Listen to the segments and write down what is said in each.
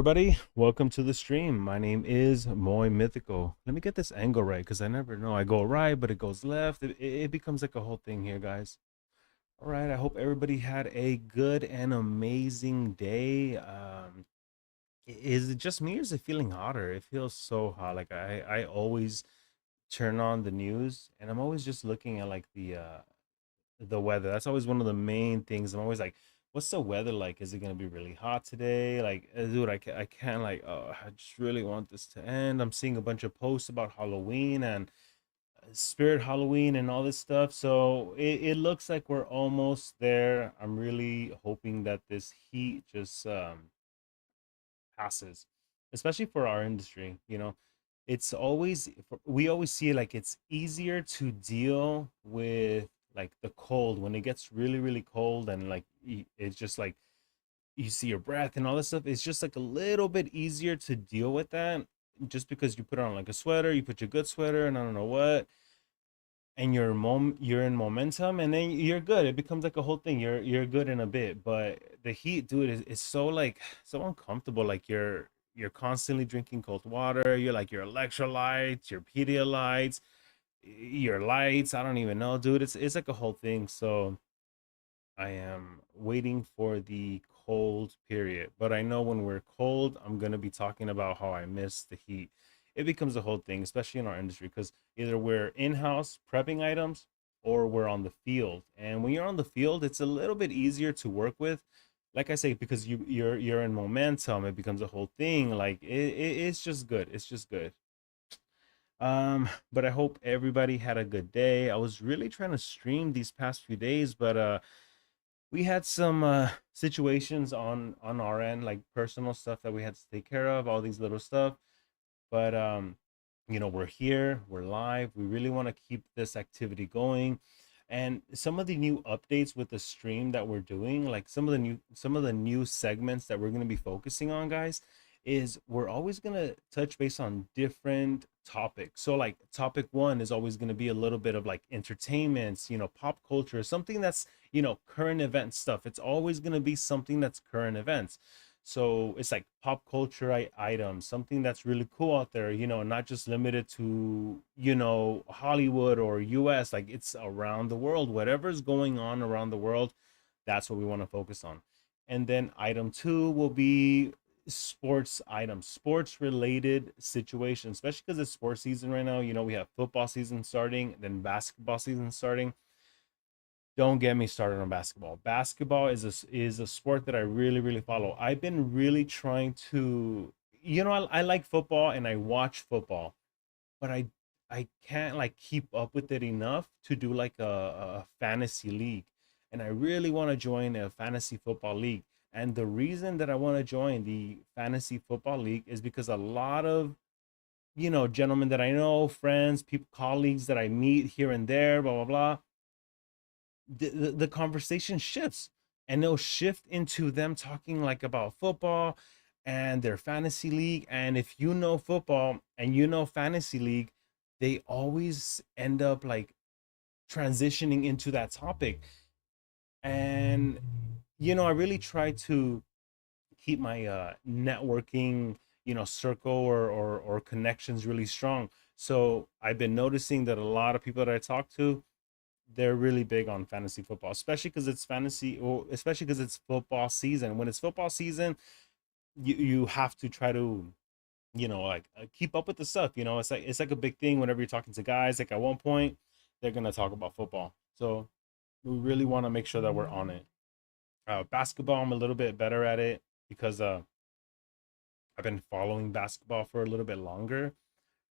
everybody. Welcome to the stream. My name is Moy Mythical. Let me get this angle right because I never know. I go right, but it goes left. It becomes like a whole thing here, guys. All right. I hope everybody had a good and amazing day. Is it just me or is it feeling hotter? It feels so hot. Like I always turn on the news and I'm always just looking at like the weather. That's always one of the main things. I'm always like, what's the weather like? Is it gonna be really hot today? Like, dude, I can't like, oh, I just really want this to end. I'm seeing a bunch of posts about Halloween and Spirit Halloween and all this stuff. So it looks like we're almost there. I'm really hoping that this heat just passes, especially for our industry. It's always we always see it like it's easier to deal with like the cold when it gets really cold and like it's just like you see your breath and all this stuff. It's just like a little bit easier to deal with that just because you put on like a sweater, you put your good sweater and I don't know what, and you're in momentum and then you're good. It becomes like a whole thing. You're good in a bit. But the heat, dude, is so like so uncomfortable. Like you're constantly drinking cold water. You're like your electrolytes, your Pedialytes, your lights. I don't even know, dude. It's like a whole thing. So I am waiting for the cold period. But I know when we're cold, I'm going to be talking about how I miss the heat. It becomes a whole thing, especially in our industry, because either we're in house prepping items or we're on the field. And when you're on the field, it's a little bit easier to work with. Like I say, because you're in momentum, it becomes a whole thing. Like it's just good. It's just good. But I hope everybody had a good day. I was really trying to stream these past few days, but we had some situations on our end, like personal stuff that we had to take care of, all these little stuff. But we're here, we're live. We really want to keep this activity going. And some of the new updates with the stream that we're doing, like some of the new segments that we're going to be focusing on, guys, is we're always going to touch base on different topics. So like topic 1 is always going to be a little bit of like entertainments, pop culture, something that's, current event stuff. It's always going to be something that's current events. So it's like pop culture items, something that's really cool out there, not just limited to, Hollywood or US, like it's around the world. Whatever's going on around the world, that's what we want to focus on. And then item 2 will be sports items, sports related situations, especially because it's sports season right now. We have football season starting, then basketball season starting. Don't get me started on basketball. Basketball is a sport that I really follow. I've been really trying to, I like football and I watch football, but I can't like keep up with it enough to do like a fantasy league. And I really want to join a fantasy football league. And the reason that I want to join the fantasy football league is because a lot of gentlemen that I know, friends, people, colleagues that I meet here and there, blah blah blah, the conversation shifts and they'll shift into them talking like about football and their fantasy league. And if you know football and fantasy league, they always end up like transitioning into that topic. And I really try to keep my networking, circle or connections really strong. So I've been noticing that a lot of people that I talk to, they're really big on fantasy football, especially because it's fantasy, or especially because it's football season. When it's football season, you have to try to, like keep up with the stuff. It's like a big thing whenever you're talking to guys. Like at one point, they're gonna talk about football, so we really want to make sure that we're on it. Basketball, I'm a little bit better at it because I've been following basketball for a little bit longer.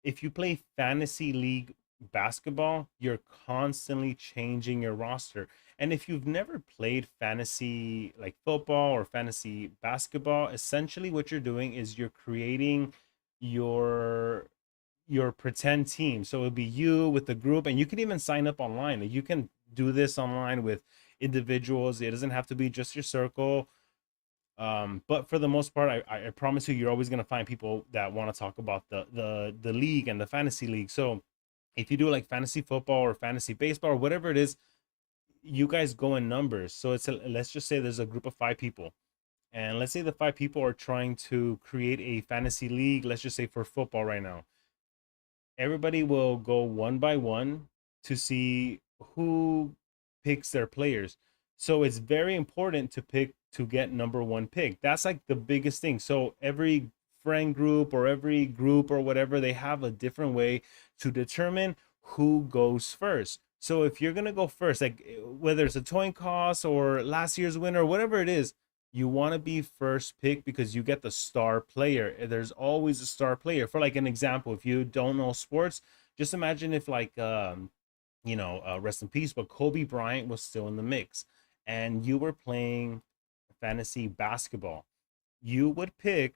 If you play fantasy league basketball, you're constantly changing your roster. And if you've never played fantasy like football or fantasy basketball, essentially what you're doing is you're creating your pretend team. So it'll be you with the group, and you can even sign up online. Like you can do this online with individuals. It doesn't have to be just your circle. But for the most part, I promise you, you're always gonna find people that want to talk about the league and the fantasy league. So if you do like fantasy football or fantasy baseball or whatever it is, you guys go in numbers. So let's just say there's a group of 5 people. And let's say the five people are trying to create a fantasy league, let's just say for football right now. Everybody will go one by one to see who picks their players. So it's very important to pick to get number one pick. That's like the biggest thing. So every friend group or every group or whatever, they have a different way to determine who goes first. So if you're gonna go first, like whether it's a coin cost or last year's winner, whatever it is, you want to be first pick because you get the star player. There's always a star player. For like an example, if you don't know sports, just imagine if like rest in peace, but Kobe Bryant was still in the mix and you were playing fantasy basketball. You would pick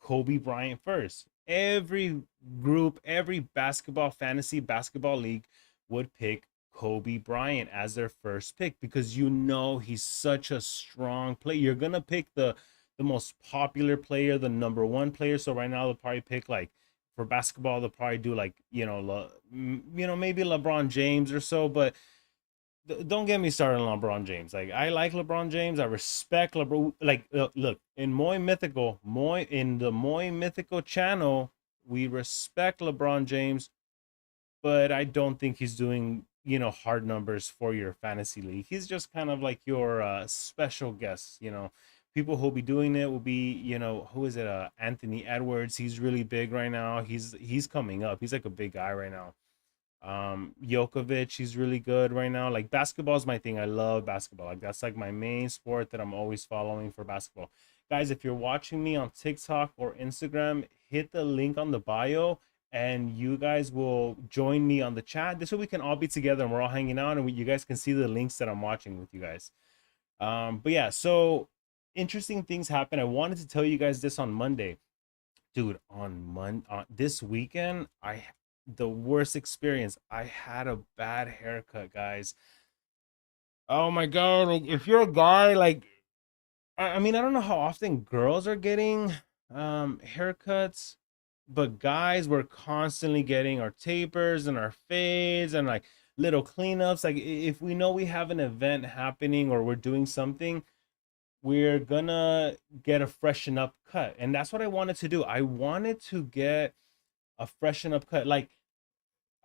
Kobe Bryant first. Every group, every basketball, fantasy basketball league would pick Kobe Bryant as their first pick because you know he's such a strong player. You're gonna pick the most popular player, the number one player. So right now they'll probably pick like for basketball they'll probably do like maybe LeBron James or so, but don't get me started on LeBron James. Like I like LeBron James. I respect LeBron. Like look in the Moy Mythical channel, we respect LeBron James, but I don't think he's doing hard numbers for your fantasy league. He's just kind of like your special guest. People who'll be doing it will be who is it? Anthony Edwards. He's really big right now. He's coming up. He's like a big guy right now. Jokovic, he's really good right now. Like basketball is my thing. I love basketball. Like that's like my main sport that I'm always following for basketball. Guys, if you're watching me on TikTok or Instagram, hit the link on the bio and you guys will join me on the chat. This way we can all be together and we're all hanging out and you guys can see the links that I'm watching with you guys. But yeah, so interesting things happen. I wanted to tell you guys this on Monday. Dude, this weekend, I the worst experience. I had a bad haircut, guys. Oh my god! Like, if you're a guy, like, I mean, I don't know how often girls are getting haircuts, but guys, we're constantly getting our tapers and our fades and like little cleanups. Like, if we know we have an event happening or we're doing something, we're gonna get a freshen up cut, and that's what I wanted to do. I wanted to get a freshen up cut. Like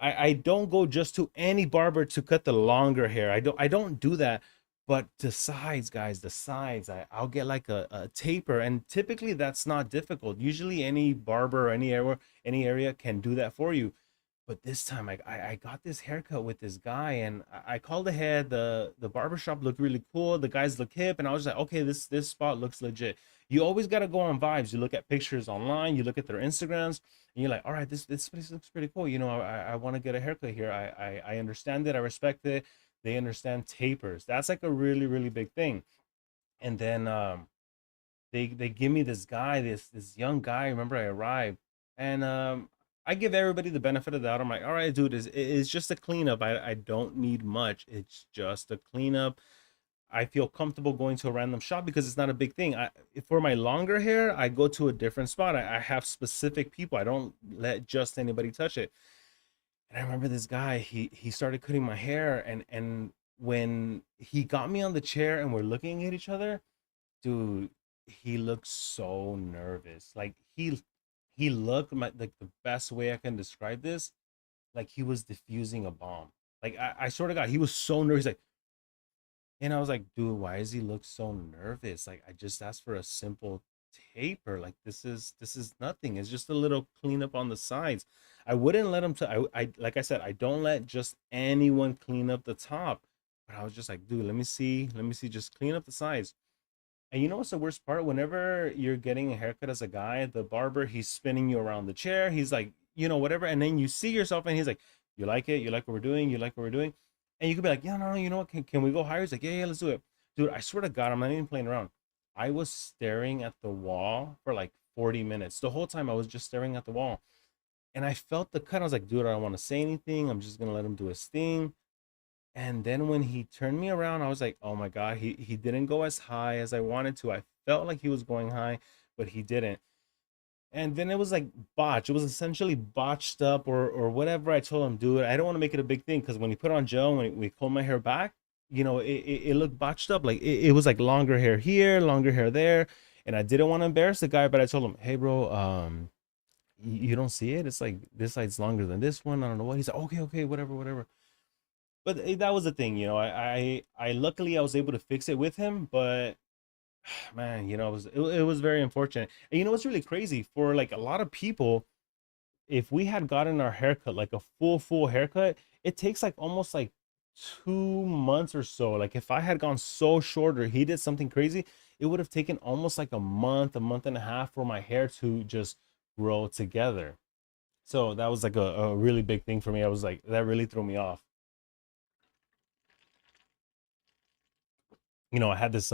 I don't go just to any barber to cut the longer hair. I don't do that. But the sides, guys, the sides, I'll get like a taper, and typically that's not difficult. Usually any barber or any area can do that for you. But this time I got this haircut with this guy and I called ahead. The barbershop looked really cool. The guys look hip, and I was like, okay, this spot looks legit. You always gotta go on vibes. You look at pictures online, you look at their Instagrams, and you're like, all right, this place looks pretty cool. I want to get a haircut here. I understand it, I respect it. They understand tapers. That's like a really, really big thing. And then they give me this guy, this young guy. Remember, I arrived, and I give everybody the benefit of the doubt. I'm like, all right, dude, it's just a cleanup. I don't need much. It's just a cleanup. I feel comfortable going to a random shop because it's not a big thing. For my longer hair, I go to a different spot. I have specific people. I don't let just anybody touch it. And I remember this guy. He started cutting my hair, and when he got me on the chair and we're looking at each other, dude, he looked so nervous. Like he looked like the best way I can describe this, like he was diffusing a bomb. Like I sort of got he was so nervous. Like, and I was like, dude, why does he look so nervous? Like I just asked for a simple taper. Like this is nothing. It's just a little cleanup on the sides. I wouldn't let him to I like I said, I don't let just anyone clean up the top. But I was just like, dude, let me see, just clean up the sides. And you know what's the worst part? Whenever you're getting a haircut as a guy, the barber, he's spinning you around the chair. He's like, whatever. And then you see yourself and he's like, you like it? You like what we're doing? You like what we're doing? And you could be like, yeah, no, no, you know what? Can we go higher? He's like, yeah, yeah, let's do it. Dude, I swear to God, I'm not even playing around. I was staring at the wall for like 40 minutes. The whole time I was just staring at the wall. And I felt the cut. I was like, dude, I don't want to say anything. I'm just going to let him do his thing. And then when he turned me around, I was like, oh my God, he didn't go as high as I wanted to. I felt like he was going high, but he didn't. And then it was like botched. It was essentially botched up or whatever. I told him, dude, I don't want to make it a big thing because when he put on gel, when we comb my hair back, it looked botched up. Like it was like longer hair here, longer hair there. And I didn't want to embarrass the guy, but I told him, hey bro, you don't see it? It's like this side's longer than this one. I don't know what. He's like, okay, okay, whatever, whatever. But that was the thing, I luckily I was able to fix it with him, but man, it was very unfortunate. And you know what's really crazy for like a lot of people, if we had gotten our haircut like a full haircut, it takes like almost like 2 months or so. Like if I had gone so short or he did something crazy, it would have taken almost like a month and a half for my hair to just grow together. So that was like a really big thing for me. I was like, that really threw me off. I had this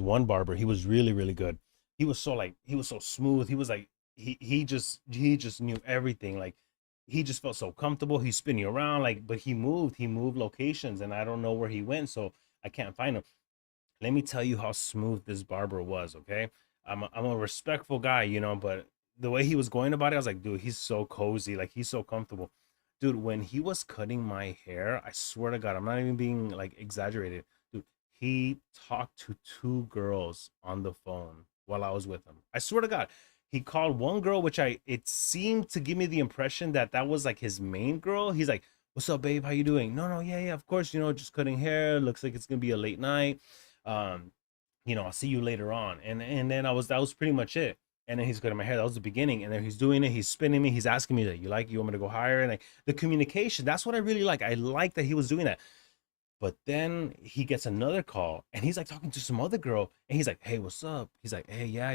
one barber. He was really, really good. He was so smooth. He just knew everything. Like he just felt so comfortable. He's spinning around, like, but he moved locations, and I don't know where he went, so I can't find him. Let me tell you how smooth this barber was, okay? I'm a respectful guy, but the way he was going about it, I was like, dude, he's so cozy, like he's so comfortable. Dude, when he was cutting my hair, I swear to God, I'm not even being like exaggerated. Dude, he talked to two girls on the phone while I was with him. I swear to God. He called one girl, which it seemed to give me the impression that that was like his main girl. He's like, "What's up, babe? How you doing?" No, no, yeah, yeah, of course, just cutting hair. Looks like it's gonna be a late night. Um, I'll see you later on. And then that was pretty much it. And then he's cutting my hair. That was the beginning. And then he's doing it. He's spinning me. He's asking me that you want me to go higher? And like the communication, that's what I really like. I like that he was doing that. But then he gets another call and he's like talking to some other girl and he's like, "Hey, what's up?" He's like, "Hey, yeah,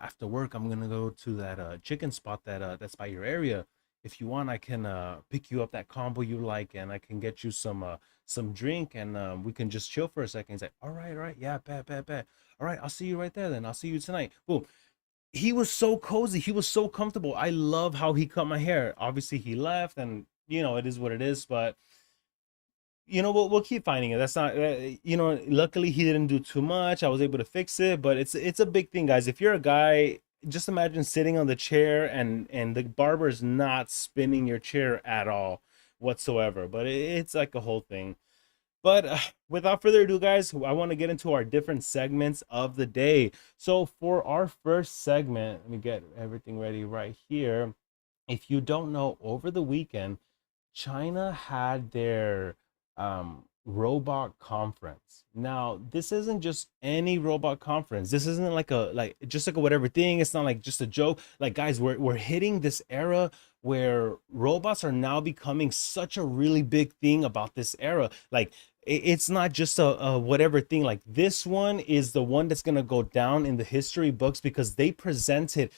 after work I'm gonna go to that chicken spot that's by your area. If you want, I can pick you up that combo you like and I can get you some drink and we can just chill for a second." He's like, all right, yeah, bet, bet, bet. All right, I'll see you right there then. I'll see you tonight. Boom. He was so cozy. He was so comfortable. I love how he cut my hair. Obviously, he left and it is what it is, but we'll keep finding it. That's not luckily he didn't do too much. I was able to fix it, but it's a big thing, guys. If you're a guy, just imagine sitting on the chair and the barber's not spinning your chair at all whatsoever, but it's like a whole thing. But without further ado, guys, I want to get into our different segments of the day. So for our first segment, let me get everything ready right here. If you don't know, over the weekend China had their robot conference. Now, this isn't just any robot conference. This isn't like just like a whatever thing. It's not like just a joke. Like guys, we're hitting this era where robots are now becoming such a really big thing about this era. Like it's not just a whatever thing. Like this one is the one that's gonna go down in the history books because they presented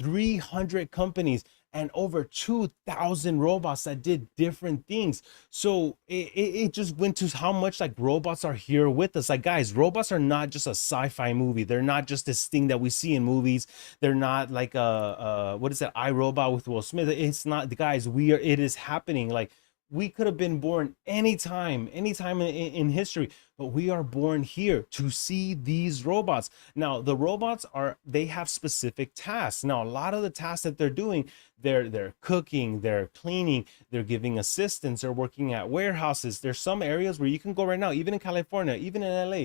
300 companies and over 2,000 robots that did different things. So it just went to how much like robots are here with us. Like guys, robots are not just a sci-fi movie. They're not just this thing that we see in movies. They're not like what is that, iRobot with Will Smith. It's not, guys, it is happening. Like we could have been born anytime in history, but we are born here to see these robots. Now the robots they have specific tasks. Now a lot of the tasks that they're doing, they're cooking, they're cleaning, they're giving assistance, they're working at warehouses. There's some areas where you can go right now, even in California, even in LA,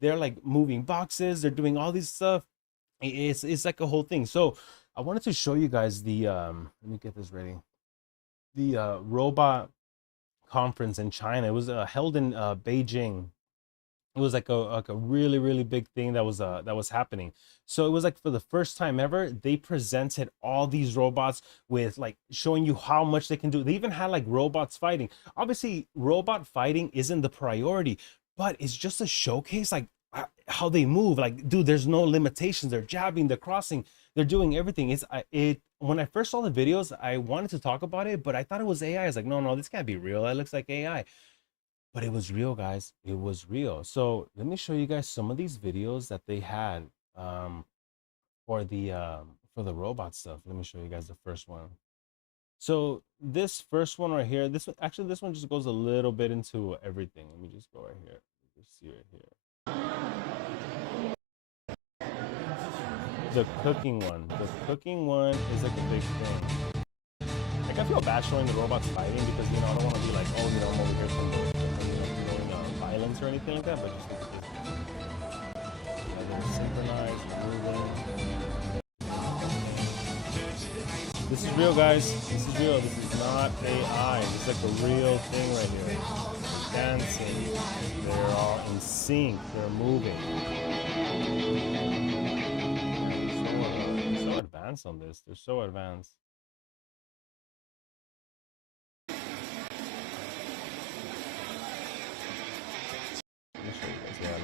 they're like moving boxes, they're doing all these stuff. It's like a whole thing. So I wanted to show you guys the let me get this ready, the robot conference in China. It was held in Beijing. It was like a really really big thing that was happening. So it was like for the first time ever they presented all these robots with like showing you how much they can do. They even had like robots fighting. Obviously robot fighting isn't the priority, but it's just a showcase like how they move. Like dude, there's no limitations. They're jabbing, they're crossing, they're doing everything. It when I first saw the videos I wanted to talk about it, but I thought it was AI. I was like, no, this can't be real. That looks like AI. But it was real, guys. It was real. So let me show you guys some of these videos that they had um, for the robot stuff. Let me show you guys the first one. So this first one right here, this one just goes a little bit into everything. Let me just go right here. Just see right here. The cooking one. The cooking one is like a big thing. Like I feel bad showing the robots fighting because I don't want to be like, oh, I'm over here from the violence or anything like that, but just they're synchronized, moving. This is real, guys. This is real. This is not AI. It's like a real thing right here. They're dancing. They're all in sync. They're moving. They're so advanced on this. They're so advanced. Let me show you guys. Yeah, like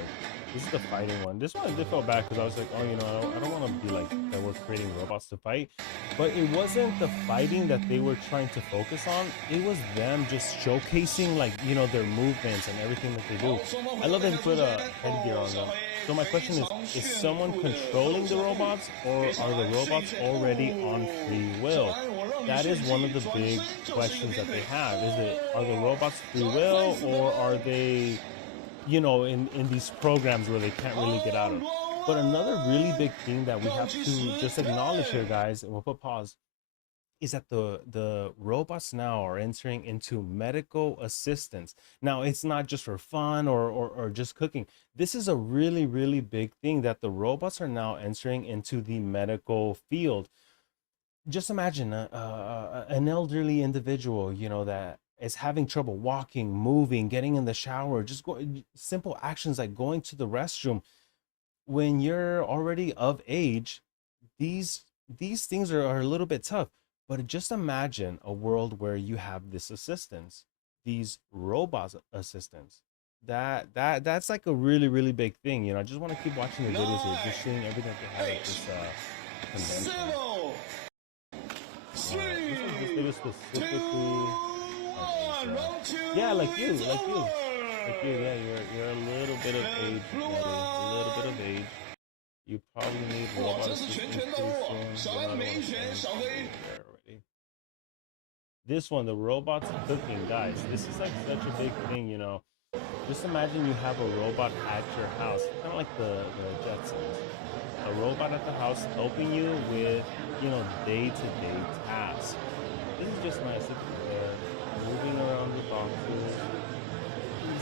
this is the fighting one. This one I did feel bad because I was like, oh, you know, I don't want to be like that we're creating robots to fight. But it wasn't the fighting that they were trying to focus on. It was them just showcasing like, you know, their movements and everything that they do. I love that they put a headgear on them. So my question is someone controlling the robots, or are the robots already on free will? That is one of the big questions that they have. Are the robots free will, or are they, you know, in these programs where they can't really get out of? But another really big thing that we have to just acknowledge here, guys, and we'll put pause, is that the robots now are entering into medical assistance. Now, it's not just for fun or just cooking. This is a really, really big thing, that the robots are now entering into the medical field. Just imagine an elderly individual, you know, that is having trouble walking, moving, getting in the shower, just simple actions like going to the restroom. When you're already of age, these things are a little bit tough. But just imagine a world where you have this assistance, these robot assistants. That's like a really, really big thing. You know, I just want to keep watching the videos here, just seeing everything that they have at this convention. This is this video specifically. Yeah, like you. Yeah, you're a little bit of age, buddy. A little bit of age. You probably need robot assistance pretty soon. This one, the robots cooking, guys. This is like such a big thing, you know. Just imagine you have a robot at your house, kind of like the Jetsons. A robot at the house helping you with, you know, day-to-day tasks. This is just nice. Moving around the boxes.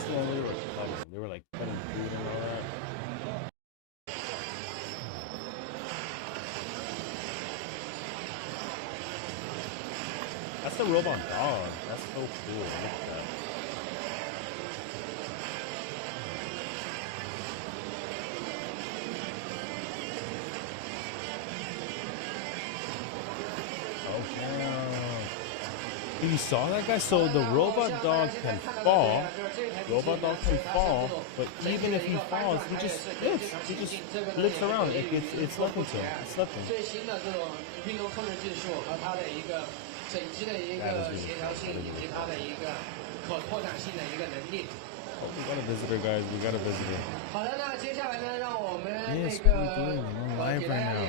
You know, they were like cutting food and all that. That's the robot dog. That's so cool. Look at that. Oh, damn. You saw that, guy? So the robot dog can fall. But even if he falls, he just flips. He just flips around. It's nothing to him. It's nothing. Oh, we got a visitor, guys. We got a visitor. Yes, what are you doing? I'm live right now.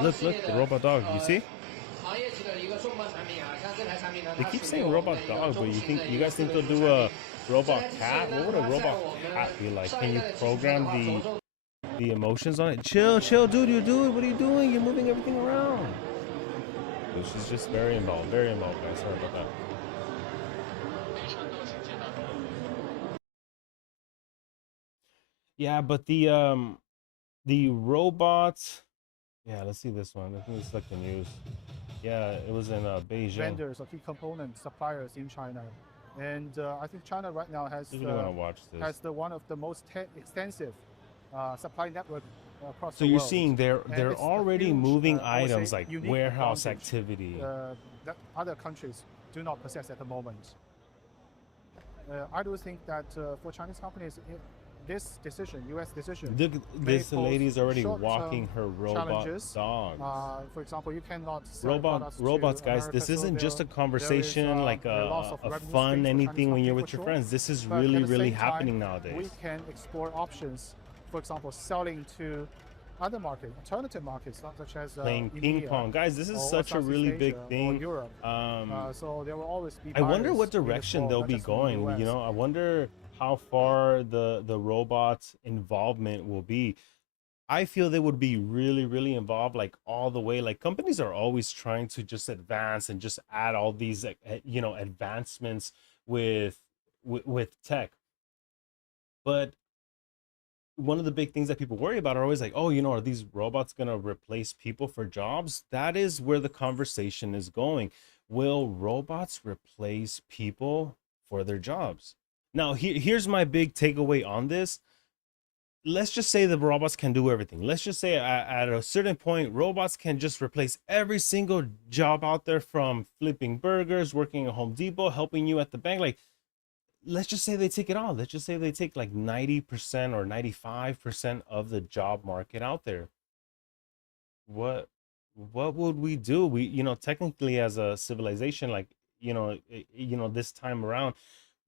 Look, the robot dog. You see? They keep saying robot dog, but you guys think they'll do a robot cat? What would a robot cat be like? Can you program the emotions on it? Chill, dude. What are you doing? You're moving everything around. But she's just very involved, guys. Sorry about that. Yeah, but the robots. Yeah, let's see this one. I think it's like the news. Yeah, it was in Beijing. Vendors or key component suppliers in China, and I think China right now has one of the most extensive supply network across the world. So you're seeing they're already moving items like warehouse activity that other countries do not possess at the moment. I do think that for Chinese companies, this decision, U.S. decision, this lady's already walking her robot dog. For example, you cannot robots, guys. This isn't just a conversation like a fun anything when you're with your friends. This is really, really happening nowadays. We can explore options, for example, selling to other markets, alternative markets, such as playing ping pong, guys. This is such a really big thing. Europe. So there will always be. I wonder what direction they'll be going. You know, I wonder how far the robot's involvement will be. I feel they would be really, really involved, like all the way. Like companies are always trying to just advance and just add all these, you know, advancements with with tech. But one of the big things that people worry about are always like, oh, are these robots going to replace people for jobs? That is where the conversation is going. Will robots replace people for their jobs? Now, here's my big takeaway on this. Let's just say the robots can do everything. Let's just say at a certain point, robots can just replace every single job out there, from flipping burgers, working at Home Depot, helping you at the bank. Like, let's just say they take it all. Let's just say they take like 90% or 95% of the job market out there. What what would we do? We, technically as a civilization, like, this time around,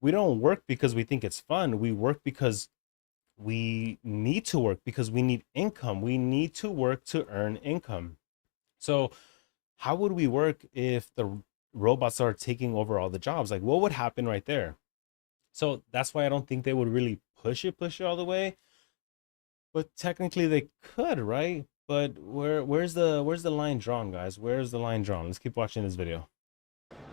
we don't work because we think it's fun. We work because we need to work, because we need income. We need to work to earn income. So how would we work if the robots are taking over all the jobs? Like, what would happen right there? So that's why I don't think they would really push it all the way. But technically they could, right? But where's the line drawn, guys? Where's the line drawn? Let's keep watching this video.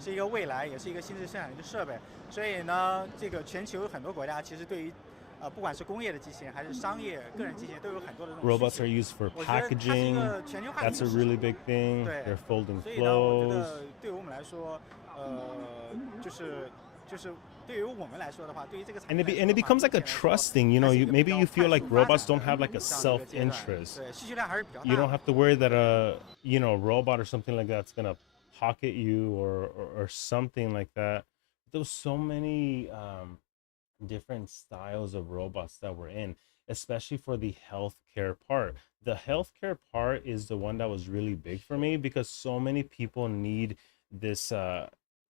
是一个未来，也是一个新质生产力的设备。所以呢，这个全球有很多国家其实对于不管是工业的机器人还是商业、个人机器人，都有很多的这种需 Robots 求。are used for 我觉得它是一 packaging. 个全球化的一 That's 个 a 市 really 场。big thing. 对，They're folding 所以呢，我觉 clothes. 得对于我们来说，就是对于我们来说的话，对于这个产 And 业 it 来 be, 说 and it 的话， becomes 目 like a 前来说 trust thing. 还是一个比 Maybe 较 you 快 feel like 速发展 robots don't 的 have like a 这样的一个阶段。 self-interest. 对，需求量还是比较 You 大 don't 的。 have to worry that a robot or something like that's gonna pocket you, or something like that. There's so many different styles of robots that we're in, especially for the healthcare part. The healthcare part is the one that was really big for me, because so many people need this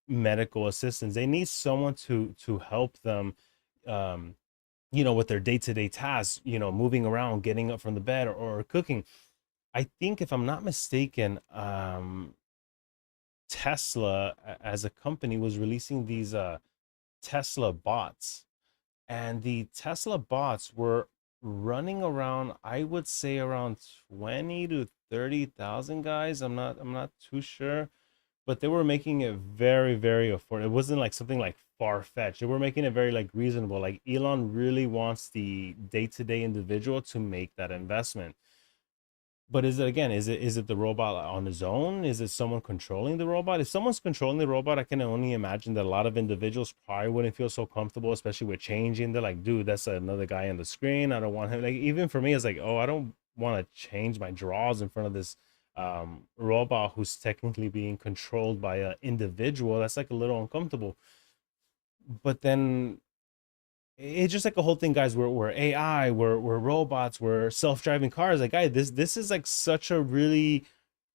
medical assistance. They need someone to help them, um, with their day-to-day tasks, moving around, getting up from the bed, or cooking. I think, if I'm not mistaken, Tesla as a company was releasing these Tesla bots, and the Tesla bots were running around, I would say around 20 to 30,000, guys. I'm not too sure, but they were making it very, very affordable. It wasn't like something like far-fetched. They were making it very like reasonable. Like, Elon really wants the day-to-day individual to make that investment. But is it the robot on his own? Is it someone controlling the robot? If someone's controlling the robot, I can only imagine that a lot of individuals probably wouldn't feel so comfortable, especially with changing. They're like, dude, that's another guy on the screen. I don't want him. Like, even for me, it's like, oh, I don't want to change my drawers in front of this robot who's technically being controlled by an individual. That's like a little uncomfortable. But then it's just like a whole thing, guys. We're AI, we're robots, we're self-driving cars. Like, guys, this is like such a really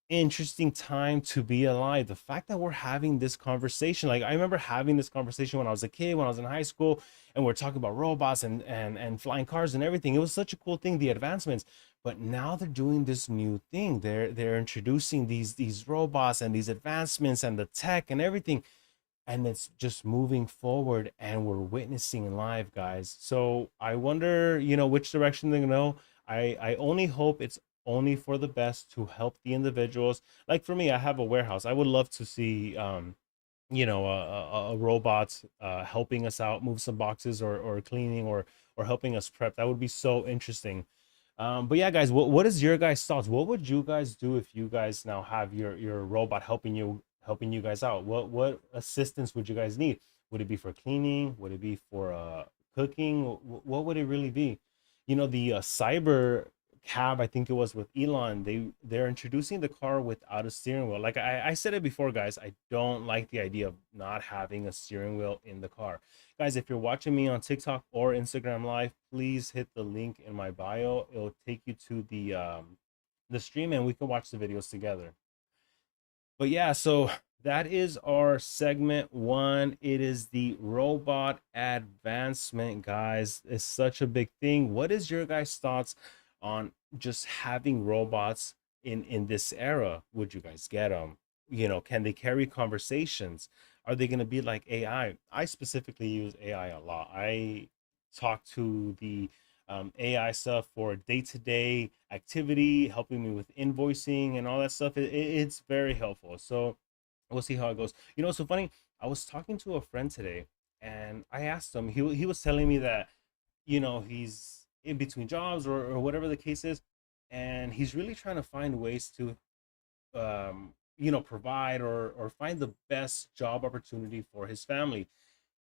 interesting time to be alive. The fact that we're having this conversation, like, I remember having this conversation when I was a kid, when I was in high school, and we're talking about robots and flying cars and everything. It was such a cool thing, the advancements. But now they're doing this new thing. They're introducing these robots and these advancements and the tech and everything, and it's just moving forward, and we're witnessing live, guys. So I wonder, which direction they're gonna go. I only hope it's only for the best, to help the individuals. Like, for me, I have a warehouse. I would love to see a robot helping us out, move some boxes, or cleaning, or helping us prep. That would be so interesting. But yeah, guys, what is your guys' thoughts? What would you guys do if you guys now have your robot helping you guys out? What assistance would you guys need? Would it be for cleaning? Would it be for cooking? What would it really be? The cyber cab, I think it was with Elon. They're introducing the car without a steering wheel. Like, I said it before, guys, I don't like the idea of not having a steering wheel in the car. Guys, if you're watching me on TikTok or Instagram Live, please hit the link in my bio. It'll take you to the stream, and we can watch the videos together. But yeah, so that is our segment one. It is the robot advancement, guys. It's such a big thing. What is your guys' thoughts on just having robots in this era? Would you guys get them? Can they carry conversations? Are they going to be like AI? I specifically use AI a lot. I talk to the AI stuff for day-to-day activity, helping me with invoicing and all that stuff. It's very helpful. So we'll see how it goes. So funny. I was talking to a friend today, And I asked him, he was telling me that, he's in between jobs, or whatever the case is, and he's really trying to find ways to, provide, or find the best job opportunity for his family.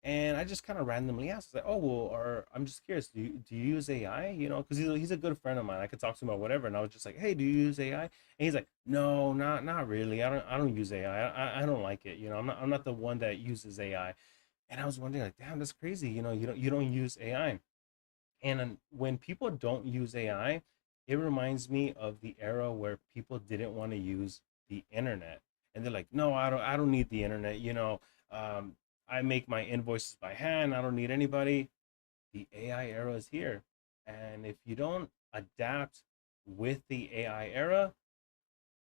And I just kind of randomly asked, like, "Oh, well, or I'm just curious, do you use AI? Because he's a good friend of mine. I could talk to him about whatever." And I was just like, "Hey, do you use AI?" And he's like, "No, not really. I don't use AI. I don't like it. I'm not the one that uses AI." And I was wondering, like, damn, that's crazy. You don't use AI. And when people don't use AI, it reminds me of the era where people didn't want to use the internet, and they're like, "No, I don't need the internet. Um, I make my invoices by hand. I don't need anybody." The AI era is here, and if you don't adapt with the AI era,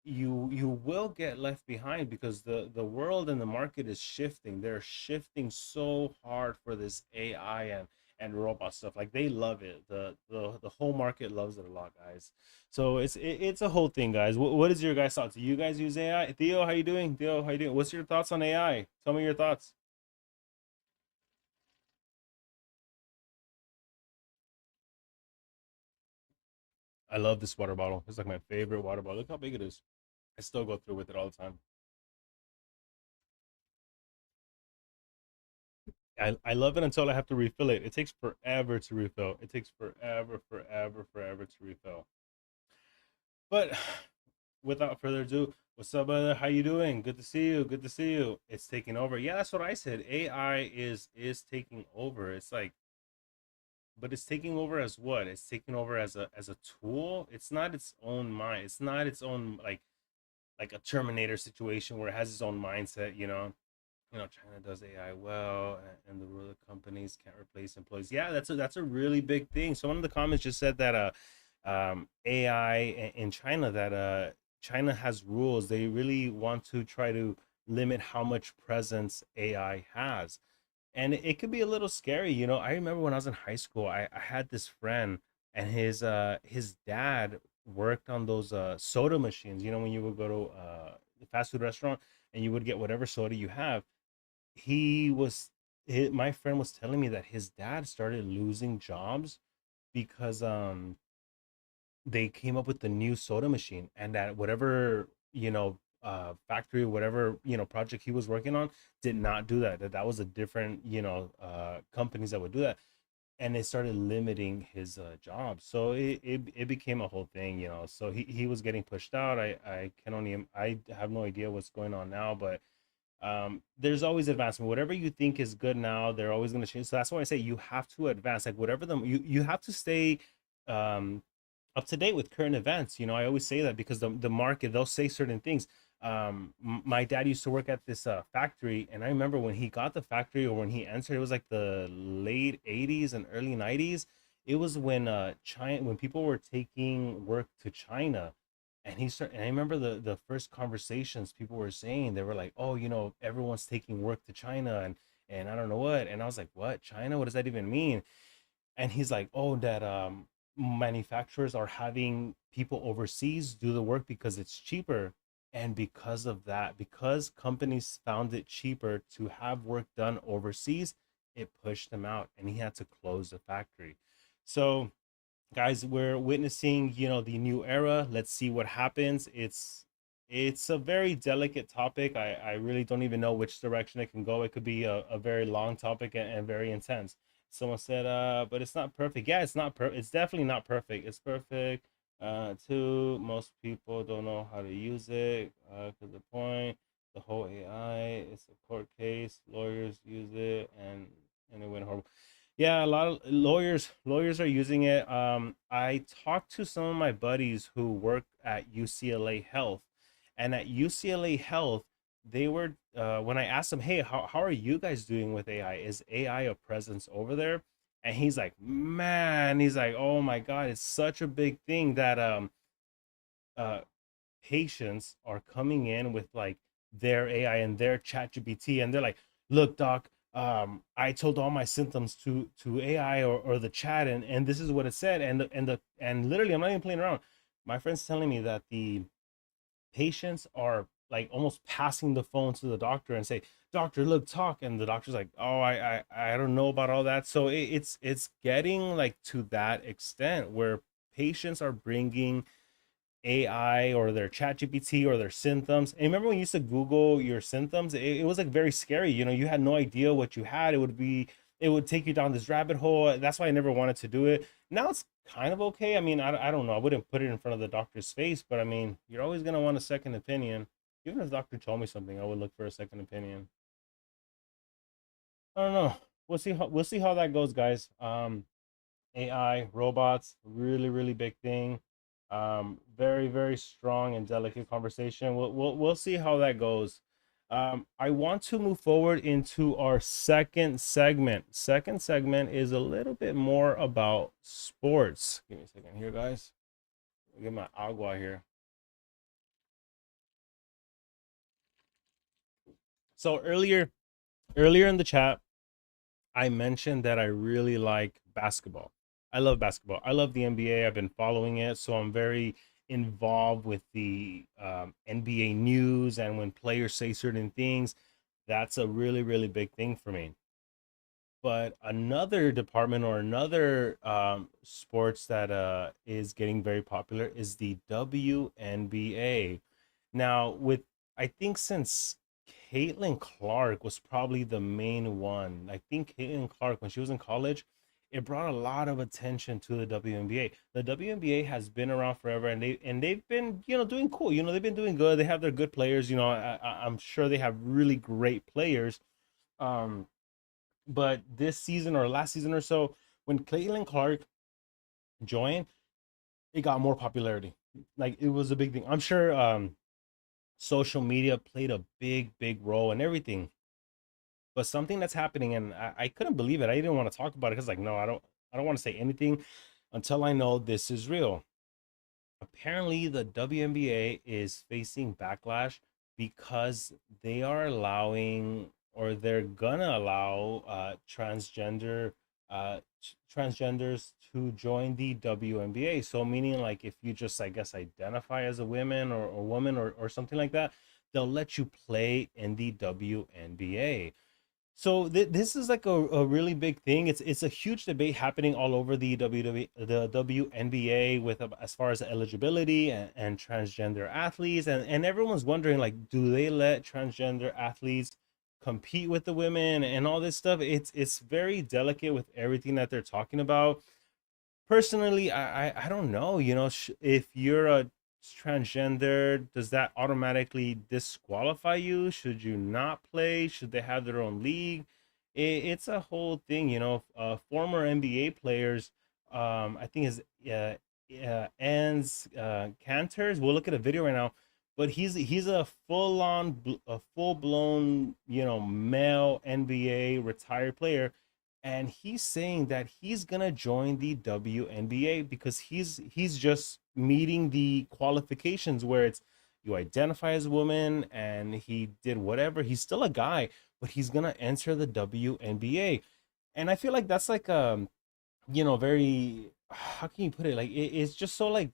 you will get left behind, because the world and the market is shifting. They're shifting so hard for this AI and robot stuff. Like, they love it. The whole market loves it a lot, guys. So it's a whole thing, guys. What is your guys' thoughts? Do you guys use AI? Theo, how you doing? Theo, how you doing? What's your thoughts on AI? Tell me your thoughts. I love this water bottle. It's like my favorite water bottle. Look how big it is. I still go through with it all the time. I love it until I have to refill it. It takes forever to refill. It takes forever, forever, forever to refill. But without further ado, what's up, brother? How you doing? Good to see you. Good to see you. It's taking over. Yeah, that's what I said. AI is taking over. It's like, but it's taking over as what? It's taking over as a tool. It's not its own mind. It's not its own, like a Terminator situation where it has its own mindset. China does AI well, and the ruler companies can't replace employees. Yeah, that's a really big thing. Someone in the comments just said that AI in China, that China has rules. They really want to try to limit how much presence AI has, and it could be a little scary. I remember when I was in high school, I had this friend, and his dad worked on those soda machines. When you would go to the fast food restaurant, and you would get whatever soda you have. My friend was telling me that his dad started losing jobs because they came up with the new soda machine, and that whatever factory, whatever project he was working on, did not do that. That was a different companies that would do that, and they started limiting his job. So it became a whole thing. So he was getting pushed out. I have no idea what's going on now, but there's always advancement. Whatever you think is good now, they're always going to change. So that's why I say you have to advance. Like, whatever you have to stay um up to date with current events. I always say that, because the market, they'll say certain things. My dad used to work at this factory, and I remember when he got the factory, or when he entered, it was like the late 80s and early 90s. It was when China, when people were taking work to China. And I remember the first conversations people were saying. They were like, "Oh, everyone's taking work to China, and I don't know what." And I was like, "What? China? What does that even mean?" And he's like, "Oh, that manufacturers are having people overseas do the work because it's cheaper." And because of that, because companies found it cheaper to have work done overseas, it pushed them out, and he had to close the factory. So, guys, we're witnessing the new era. Let's see what happens. It's a very delicate topic. I really don't even know which direction it can go. It could be a very long topic, and very intense. Someone said but it's not perfect. Yeah, it's not perfect. It's definitely not perfect. It's perfect too. Most people don't know how to use it, to the point. The whole AI, it's a court case. Lawyers use it, and it went horrible. Yeah, a lot of lawyers are using it. I talked to some of my buddies who work at UCLA Health, and at UCLA Health, they were when I asked them, "Hey, how are you guys doing with AI? Is AI a presence over there?" And he's like, "Man," he's like, "Oh my God, it's such a big thing that uh patients are coming in with like their AI and their chat GPT, and they're like, "Look, doc, I told all my symptoms to AI, or the chat, and this is what it said." And literally, I'm not even playing around. My friend's telling me that the patients are like almost passing the phone to the doctor and say, doctor, look, talk. And the doctor's like, oh, I don't know about all that. So it's getting like to that extent where patients are bringing AI or their chat GPT or their symptoms. And remember when you used to Google your symptoms, it was like very scary. You know, you had no idea what you had. It would take you down this rabbit hole. That's why I never wanted to do it. Now it's kind of okay. I mean, I don't know. I wouldn't put it in front of the doctor's face, but I mean, you're always going to want a second opinion. Even if the doctor told me something, I would look for a second opinion. I don't know. We'll see how that goes, guys. AI, robots, really, really big thing. Very, very strong and delicate conversation. We'll see how that goes. I want to move forward into our second segment. Second segment is a little bit more about sports. Give me a second here, guys. Get my agua here. So earlier in the chat, I mentioned that I really like basketball. I love basketball. I love the NBA. I've been following it, so I'm very involved with the NBA news. And when players say certain things, that's a really, really big thing for me. But another department or another sports that is getting very popular is the WNBA. Now, with I think since Caitlin Clark was probably the main one. I think Caitlin Clark, when she was in college, it brought a lot of attention to the WNBA. The WNBA has been around forever, and they've been doing cool. They've been doing good. They have their good players. I'm sure they have really great players. Um, but this season or last season or so, when Caitlin Clark joined, it got more popularity. Like it was a big thing. I'm sure social media played a big role in everything. But something that's happening, and I couldn't believe it. I didn't want to talk about it because, like, no, I don't want to say anything until I know this is real. Apparently, the WNBA is facing backlash because they are allowing, or they're gonna allow, transgenders to join the WNBA. So, meaning like if you just, I guess, identify as a woman or woman or something like that, they'll let you play in the WNBA. So this is like a really big thing. It's a huge debate happening all over the the WNBA with as far as eligibility and transgender athletes, and everyone's wondering, like, do they let transgender athletes compete with the women and all this stuff? It's very delicate with everything that they're talking about. Personally, I don't know. If you're a transgender, does that automatically disqualify you? Should you not play? Should they have their own league? It's a whole thing. Former NBA players, I think is Ans Canters. We'll look at a video right now, but he's a a full blown male NBA retired player, and he's saying that he's gonna join the WNBA because he's just meeting the qualifications where it's you identify as a woman, and he did whatever. He's still a guy, but he's gonna enter the WNBA. And I feel like that's like very, how can you put it, like it's just so like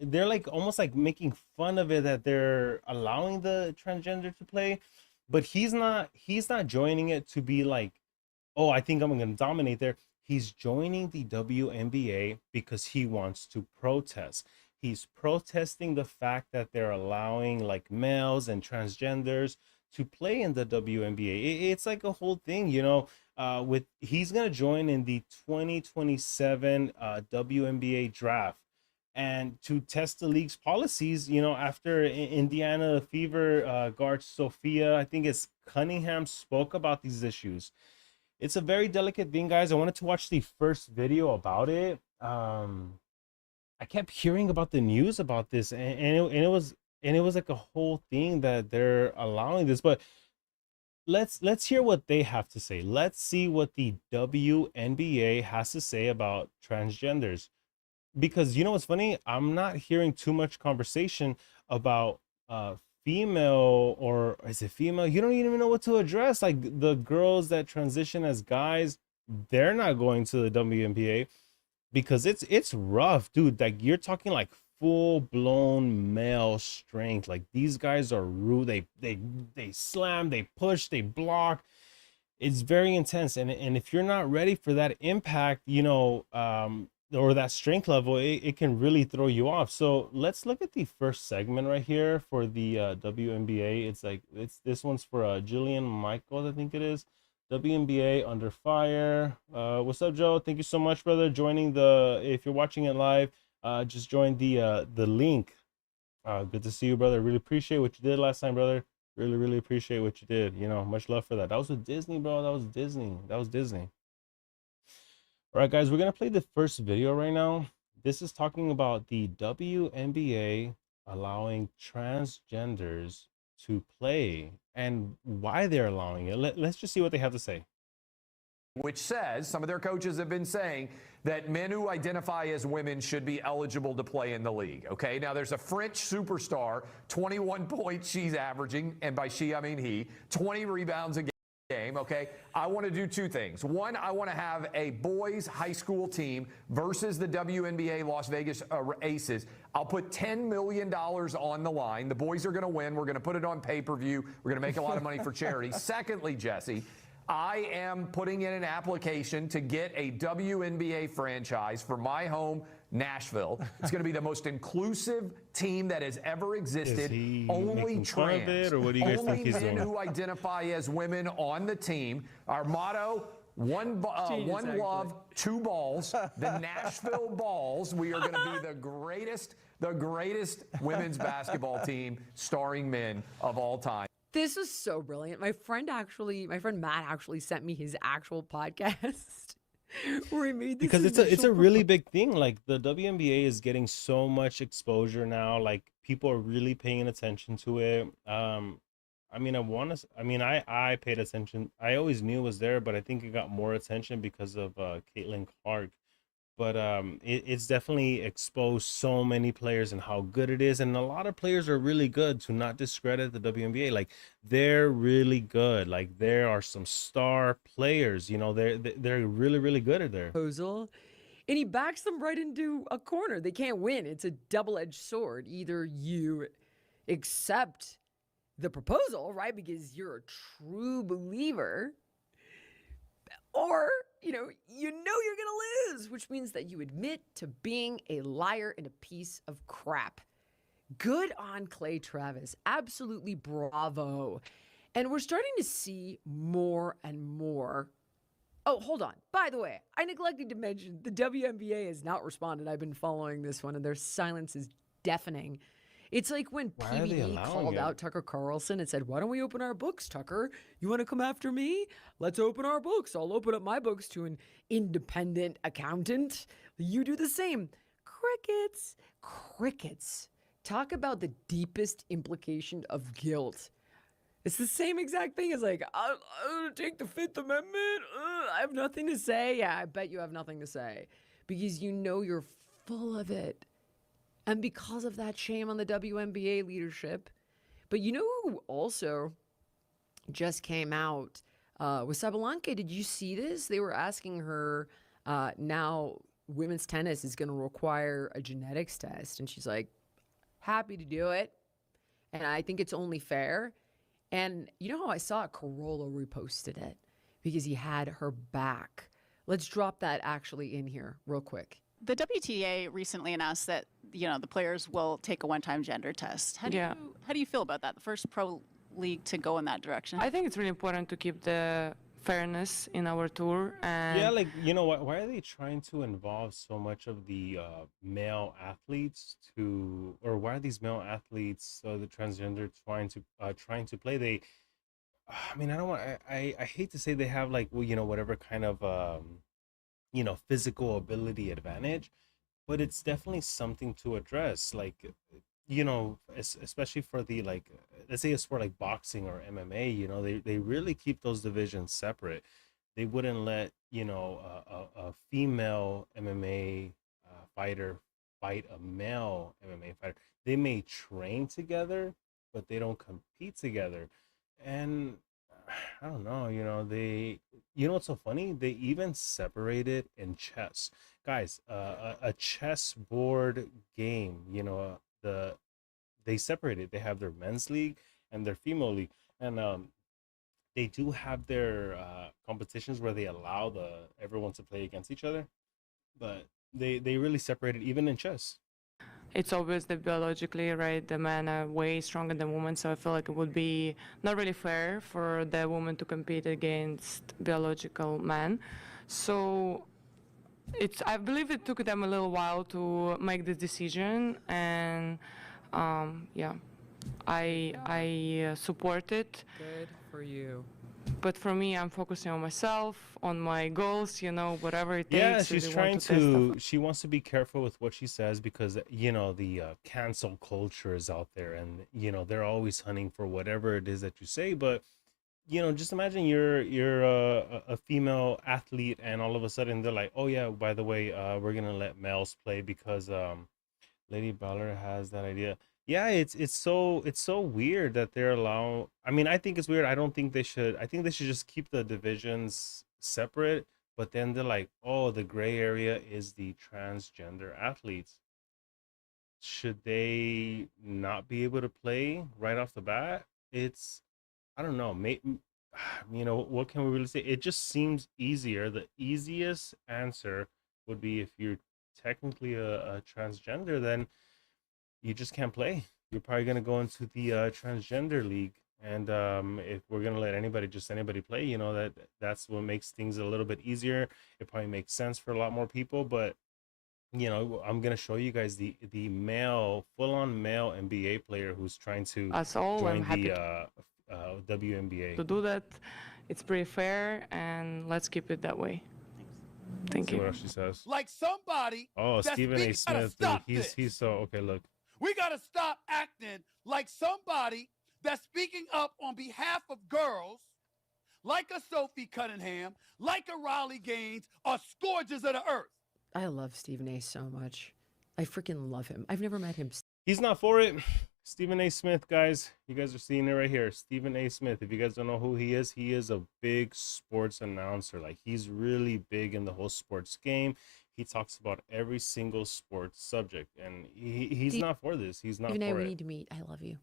they're like almost like making fun of it that they're allowing the transgender to play, but he's not joining it to be like, oh, I think I'm going to dominate there. He's joining the WNBA because he wants to protest. He's protesting the fact that they're allowing like males and transgenders to play in the WNBA. It's like a whole thing, with he's going to join in the 2027 WNBA draft, and to test the league's policies, after Indiana Fever guard Sophia, I think it's Cunningham, spoke about these issues. It's a very delicate thing, guys. I wanted to watch the first video about it. I kept hearing about the news about this, and it was like a whole thing that they're allowing this. But let's hear what they have to say. Let's see what the WNBA has to say about transgenders, because what's funny, I'm not hearing too much conversation about female, or is it female, you don't even know what to address, like the girls that transition as guys. They're not going to the WNBA because it's rough, dude. Like you're talking like full-blown male strength. Like these guys are rude. They slam, they push, they block. It's very intense, and if you're not ready for that impact, or that strength level, it can really throw you off. So let's look at the first segment right here for the WNBA. It's this one's for Jillian Michaels, I think it is. WNBA Under Fire. What's up, Joe? Thank you so much, brother, joining the. If you're watching it live, just join the link. Good to see you, brother. Really appreciate what you did last time, brother. Really appreciate what you did. Much love for that. That was with Disney, bro. That was Disney. All right, guys, we're gonna play the first video right now. This is talking about the WNBA allowing transgenders to play and why they're allowing it. Let's just see what they have to say. Which says some of their coaches have been saying that men who identify as women should be eligible to play in the league. Okay, now there's a French superstar, 21 points she's averaging, and by she I mean he, 20 rebounds a game. Okay, I want to do two things. One, I want to have a boys high school team versus the WNBA Las Vegas Aces. I'll put $10 million on the line. The boys are going to win. We're going to put it on pay-per-view. We're going to make a lot of money for charity. Secondly, Jesse, I am putting in an application to get a WNBA franchise for my home, Nashville. It's going to be the most inclusive team that has ever existed. Only trans, or what do you guys only think he's men doing? who identify as women on the team. Our motto: one love, two balls. The Nashville Balls. We are going to be the greatest women's basketball team, starring men of all time. This is so brilliant. My friend Matt actually sent me his actual podcast where he made this. Because it's a really big thing. Like the WNBA is getting so much exposure now. Like people are really paying attention to it. I paid attention. I always knew it was there, but I think it got more attention because of Caitlin Clark. But it's definitely exposed so many players and how good it is, and a lot of players are really good. To not discredit the WNBA, like they're really good. Like there are some star players, they're really good at their proposal, and he backs them right into a corner. They can't win. It's a double-edged sword. Either you accept the proposal, right, because you're a true believer, or you're gonna lose, which means that you admit to being a liar and a piece of crap. Good on Clay Travis. Absolutely bravo. And we're starting to see more and more. Oh, hold on. By the way, I neglected to mention the WNBA has not responded. I've been following this one, and their silence is deafening. It's like when PBE called out Tucker Carlson and said, "Why don't we open our books, Tucker? You want to come after me? Let's open our books. I'll open up my books to an independent accountant. You do the same." Crickets. Talk about the deepest implication of guilt. It's the same exact thing as like, I'm going to take the Fifth Amendment. I have nothing to say. Yeah, I bet you have nothing to say because you're full of it. And because of that, shame on the WNBA leadership. But you know who also just came out with Sabalenka? Did you see this? They were asking her, now women's tennis is going to require a genetics test. And she's like, happy to do it. And I think it's only fair. And you know how I saw it? Corolla reposted it because he had her back. Let's drop that actually in here real quick. The WTA recently announced that, the players will take a one-time gender test. How do you feel about that? The first pro league to go in that direction? I think it's really important to keep the fairness in our tour. And yeah, like, why are they trying to involve so much of the male athletes or why are these male athletes, the transgender, trying to play? I hate to say they have like, whatever kind of physical ability advantage, but it's definitely something to address. Like, especially for the, like, let's say a sport like boxing or MMA, they really keep those divisions separate. They wouldn't let, a female MMA fighter fight a male MMA fighter. They may train together, but they don't compete together. And I don't know, what's so funny? They even separated in chess. Guys, a chessboard game, they separated. They have their men's league and their female league. And they do have their competitions where they allow everyone to play against each other, but they really separated even in chess. It's obvious that biologically, right, the men are way stronger than women, so I feel like it would be not really fair for the woman to compete against biological men. So I believe it took them a little while to make this decision, and yeah, I support it. Good for you. But for me, I'm focusing on myself, on my goals, whatever it takes. Yeah, she's trying to, she wants to be careful with what she says because, the cancel culture is out there and, they're always hunting for whatever it is that you say. But, just imagine you're a female athlete and all of a sudden they're like, oh, yeah, by the way, we're going to let males play because Lady Ballard has that idea. Yeah, it's so weird that they're allowing. I mean, I think it's weird. I don't think they should. I think they should just keep the divisions separate. But then they're like, oh, the gray area is the transgender athletes. Should they not be able to play right off the bat? I don't know. What can we really say? It just seems easier. The easiest answer would be if you're technically a transgender, then you just can't play. You're probably going to go into the transgender league. And if we're going to let anybody play, that's what makes things a little bit easier. It probably makes sense for a lot more people. But, I'm going to show you guys the full-on male NBA player who's trying to join the WNBA. To do that, it's pretty fair, and let's keep it that way. Thank you. See what else she says. Like somebody. Oh, Stephen A. Smith. Dude, he's so okay. Look. We got to stop acting like somebody that's speaking up on behalf of girls, like a Sophie Cunningham, like a Riley Gaines, are scourges of the earth. I love Stephen A. so much. I freaking love him. I've never met him. He's not for it. Stephen A. Smith, guys. You guys are seeing it right here. Stephen A. Smith. If you guys don't know who he is a big sports announcer. Like, he's really big in the whole sports game. He talks about every single sports subject, and he's not for this. He's not for it. We need to meet. I love you.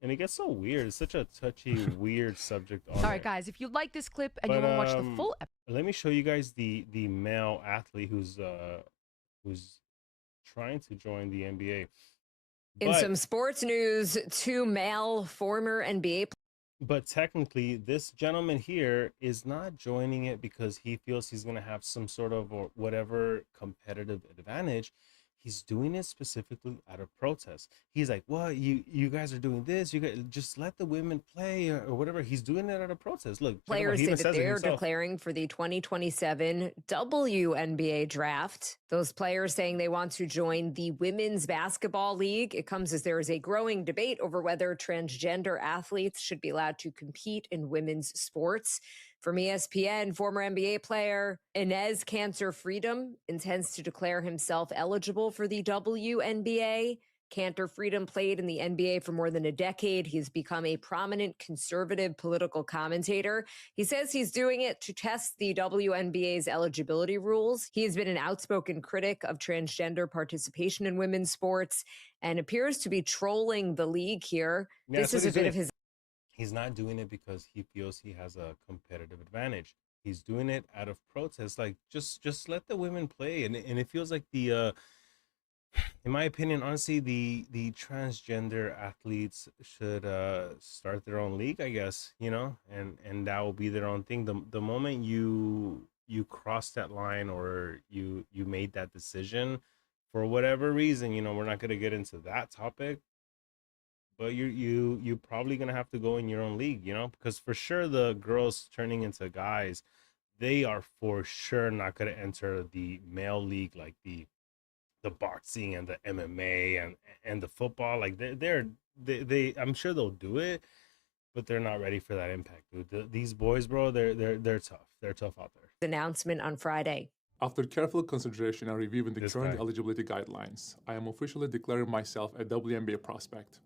And it gets so weird. It's such a touchy, weird subject. All right, guys. If you like this clip and you want to watch the full episode, let me show you guys the male athlete who's trying to join the NBA. In some sports news, 2 male former NBA players. But technically, this gentleman here is not joining it because he feels he's going to have some sort of or whatever competitive advantage. He's doing it specifically out of protest. He's like, well, you guys are doing this. You guys just let the women play or whatever. He's doing it out of protest. Look, players say that they're declaring for the 2027 WNBA draft. Those players saying they want to join the Women's Basketball League. It comes as there is a growing debate over whether transgender athletes should be allowed to compete in women's sports. From ESPN, former NBA player Inez Cancer Freedom intends to declare himself eligible for the WNBA. Cantor Freedom played in the NBA for more than a decade. He's become a prominent conservative political commentator. He says he's doing it to test the WNBA's eligibility rules. He has been an outspoken critic of transgender participation in women's sports and appears to be trolling the league here. Yeah, this is a bit of his... He's not doing it because he feels he has a competitive advantage. He's doing it out of protest. Like, just let the women play. And it feels like in my opinion, honestly, the transgender athletes should start their own league, I guess, and that will be their own thing. The moment you cross that line or you made that decision for whatever reason, we're not going to get into that topic. But you probably gonna have to go in your own league, because for sure the girls turning into guys, they are for sure not gonna enter the male league like the boxing and the MMA and the football. Like they I'm sure they'll do it, but they're not ready for that impact, dude. These boys, bro, they're tough. They're tough out there. Announcement on Friday. After careful consideration and reviewing the current eligibility guidelines, I am officially declaring myself a WNBA prospect.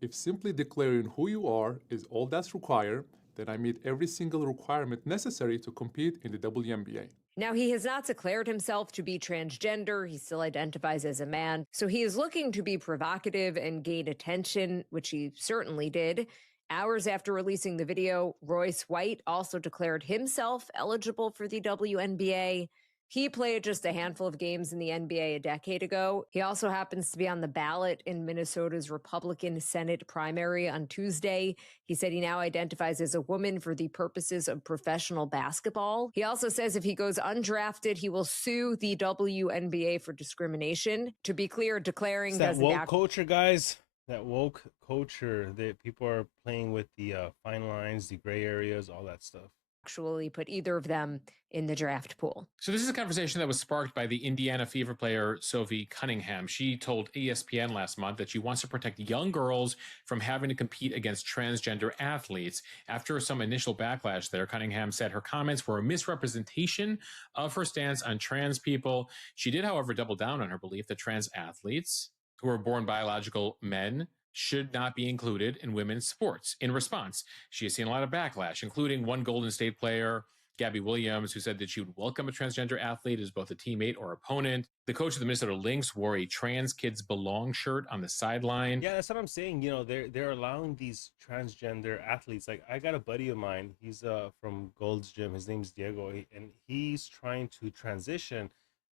If simply declaring who you are is all that's required, that I meet every single requirement necessary to compete in the WNBA. Now, he has not declared himself to be transgender. He still identifies as a man. So he is looking to be provocative and gain attention, which he certainly did. Hours after releasing the video, Royce White also declared himself eligible for the WNBA. He played just a handful of games in the NBA a decade ago. He also happens to be on the ballot in Minnesota's Republican Senate primary on Tuesday. He said he now identifies as a woman for the purposes of professional basketball. He also says if he goes undrafted, he will sue the WNBA for discrimination. To be clear, declaring it's that doesn't woke culture, guys. That woke culture that people are playing with the fine lines, the gray areas, all that stuff. Actually put either of them in the draft pool. So this is a conversation that was sparked by the Indiana Fever player Sophie Cunningham. She told ESPN last month that she wants to protect young girls from having to compete against transgender athletes. After some initial backlash there, Cunningham said her comments were a misrepresentation of her stance on trans people. She did, however, double down on her belief that trans athletes who are born biological men should not be included in women's sports. In response, she has seen a lot of backlash, including one Golden State player, Gabby Williams, who said that she would welcome a transgender athlete as both a teammate or opponent. The coach of the Minnesota Lynx wore a Trans Kids Belong shirt on the sideline. Yeah, that's what I'm saying. You know, they're allowing these transgender athletes. Like, I got a buddy of mine. He's from Gold's Gym. His name's Diego, and he's trying to transition,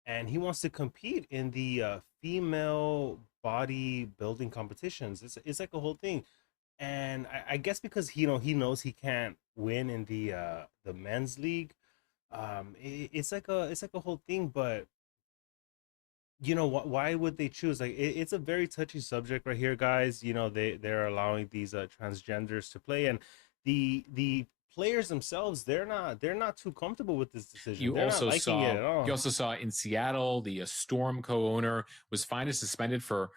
and he wants to compete in the female body building competitions. It's like a whole thing. And I guess because he knows he can't win in the men's league, it's like a whole thing. But you know, why would they choose? Like, it's a very touchy subject right here, guys. You know, they're allowing these transgenders to play, and the players themselves, they're not too comfortable with this decision. They're not liking it at all. You also saw in Seattle, the Storm co-owner was fined and suspended for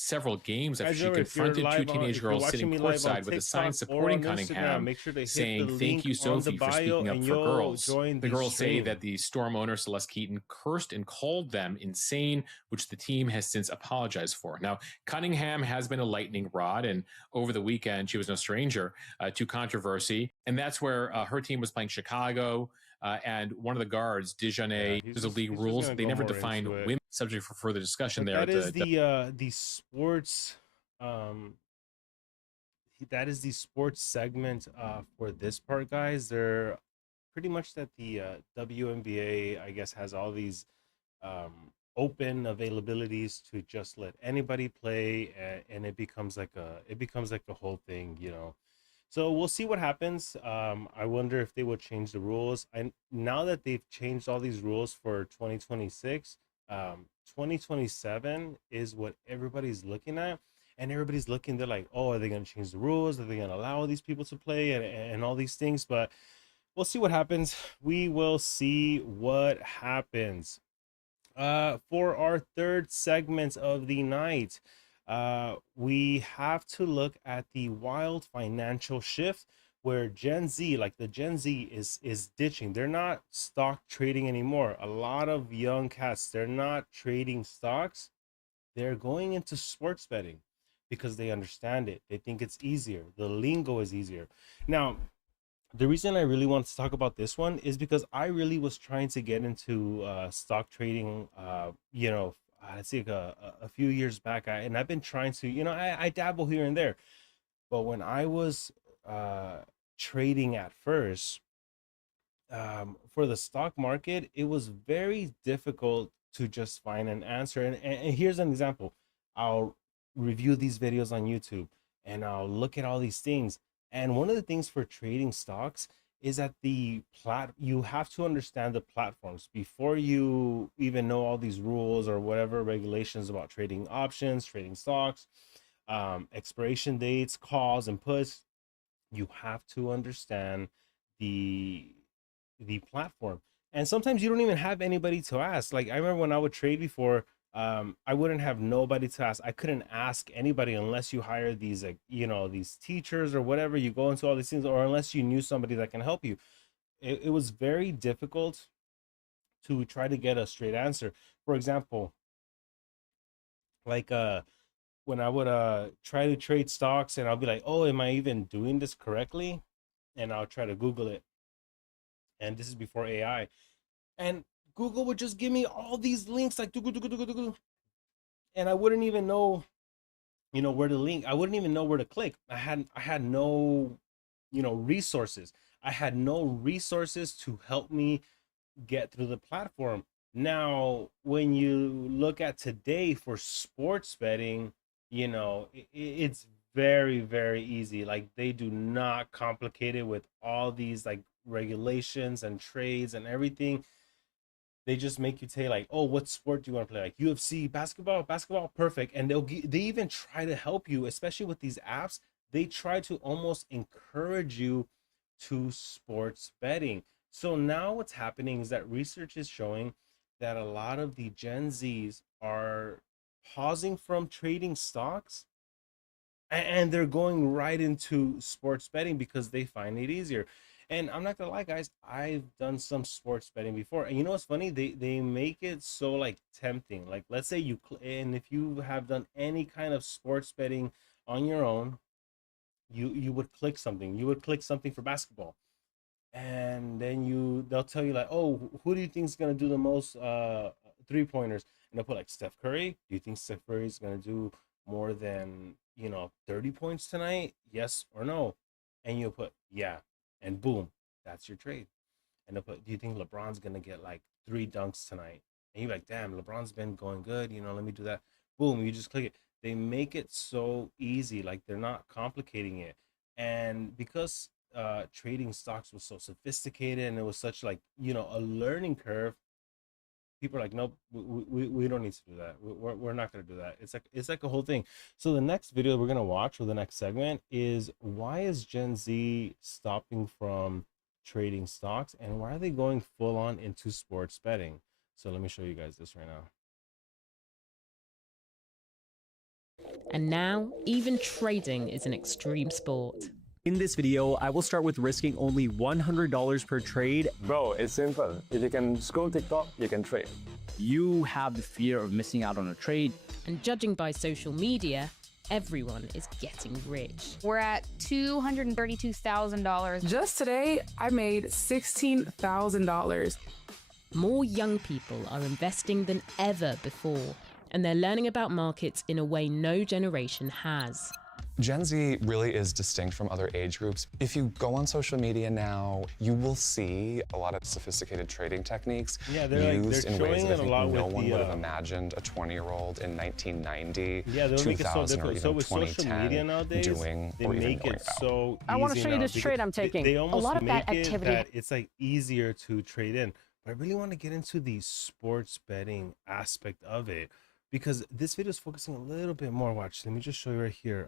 several games after she confronted two teenage girls sitting courtside with a sign supporting Cunningham, make sure to hit saying, the "Thank you, Sophie, for speaking up for girls." The girls say that the Storm owner, Celeste Keaton, cursed and called them insane, which the team has since apologized for. Now, Cunningham has been a lightning rod, and over the weekend, she was no stranger to controversy. And that's where her team was playing Chicago. And one of the guards, Dejanay, there's a league rules. They never defined women. Subject for further discussion there. That is the sports. That is the sports segment for this part, guys. They're pretty much that the WNBA, I guess, has all these open availabilities to just let anybody play, and it becomes like a whole thing, you know. So we'll see what happens. I wonder if they will change the rules. And now that they've changed all these rules for 2026, 2027 is what everybody's looking at. And everybody's looking, they're like, oh, are they going to change the rules? Are they going to allow these people to play and all these things? But we'll see what happens. We will see what happens. For our third segment of the night, we have to look at the wild financial shift where Gen Z, like the Gen Z is ditching. They're not stock trading anymore. A lot of young cats, they're not trading stocks. They're going into sports betting because they understand it. They think it's easier. The lingo is easier. Now, the reason I really want to talk about this one is because I really was trying to get into stock trading, you know, let's see, a few years back. And I've been trying to, you know, I dabble here and there. But when I was trading at first, for the stock market, it was very difficult to just find an answer. And here's an example. I'll review these videos on YouTube and I'll look at all these things. And one of the things for trading stocks is that you have to understand the platforms before you even know all these rules or whatever regulations about trading options, trading stocks, expiration dates, calls and puts. You have to understand the platform. And sometimes you don't even have anybody to ask. Like, I remember when I would trade before, I wouldn't have nobody to ask. I couldn't ask anybody unless you hire these, like, you know, these teachers or whatever. You go into all these things, or unless you knew somebody that can help you. It was very difficult to try to get a straight answer. For example, like when I would try to trade stocks, and I'll be like, oh, am I even doing this correctly? and I'll try to Google it. And this is before AI. And Google would just give me all these links, like, and I wouldn't even know, where to link. I wouldn't even know where to click. I had no, resources. I had no resources to help me get through the platform. Now, when you look at today for sports betting, it's very, very easy. Like, they do not complicate it with all these like regulations and trades and everything. They just make you say like, oh, what sport do you want to play? Like UFC, basketball, perfect. And they even try to help you, especially with these apps. They try to almost encourage you to sports betting. So now what's happening is that research is showing that a lot of the Gen Zs are pausing from trading stocks, and they're going right into sports betting because they find it easier. And I'm not gonna lie, guys, I've done some sports betting before, and you know what's funny? They make it so like tempting. Like, let's say and if you have done any kind of sports betting on your own, you would click something. You would click something for basketball, and then they'll tell you like, oh, who do you think is gonna do the most 3-pointers? And they'll put like Steph Curry. Do you think Steph Curry is gonna do more than 30 points tonight? Yes or no? And you'll put yeah, and boom, that's your trade. And they'll put, do you think LeBron's gonna get like 3 dunks tonight? And you're like, damn, LeBron's been going good, let me do that. Boom, you just click it. They make it so easy, like they're not complicating it. And because trading stocks was so sophisticated and it was such like a learning curve, people are like, nope, we don't need to do that. We're not going to do that. It's like a whole thing. So the next video we're going to watch, or the next segment, is why is Gen Z stopping from trading stocks, and why are they going full on into sports betting? So let me show you guys this right now. And now, even trading is an extreme sport. In this video, I will start with risking only $100 per trade. Bro, it's simple. If you can scroll TikTok, you can trade. You have the fear of missing out on a trade. And judging by social media, everyone is getting rich. We're at $232,000. Just today, I made $16,000. More young people are investing than ever before, and they're learning about markets in a way no generation has. Gen Z really is distinct from other age groups. If you go on social media now, you will see a lot of sophisticated trading techniques used in ways that I think no one would have imagined a 20-year-old in 1990, 2000, or even 2010 doing or even knowing about. So I want to show you this trade I'm taking. They almost a lot of make that activity. that it's like easier to trade in. But I really want to get into the sports betting aspect of it, because this video is focusing a little bit more. Watch, let me just show you right here.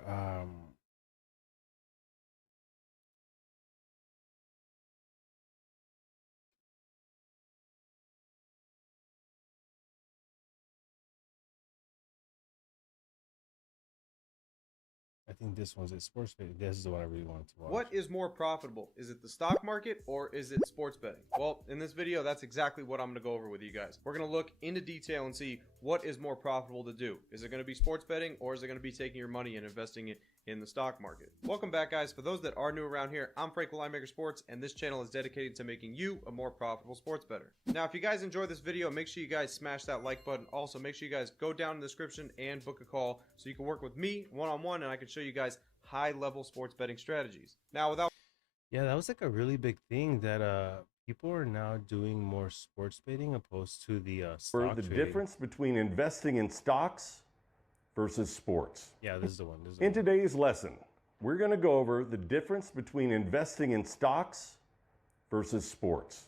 I think this one's a sports betting. This is the one I really wanted to watch. What is more profitable? Is it the stock market or is it sports betting? Well, in this video, that's exactly what I'm going to go over with you guys. We're going to look into detail and see what is more profitable to do. Is it going to be sports betting, or is it going to be taking your money and investing it in the stock market? Welcome back, guys. For those that are new around here, I'm Frank with Linemaker Sports, and this channel is dedicated to making you a more profitable sports bettor. Now, if you guys enjoyed this video, make sure you guys smash that like button. Also, make sure you guys go down in the description and book a call so you can work with me one-on-one, and I can show you guys high-level sports betting strategies. Now, without... Yeah, that was like a really big thing that people are now doing more sports betting opposed to the stock the trading. Difference between investing in stocks versus sports. Yeah, this is the one. In today's lesson, we're going to go over the difference between investing in stocks versus sports.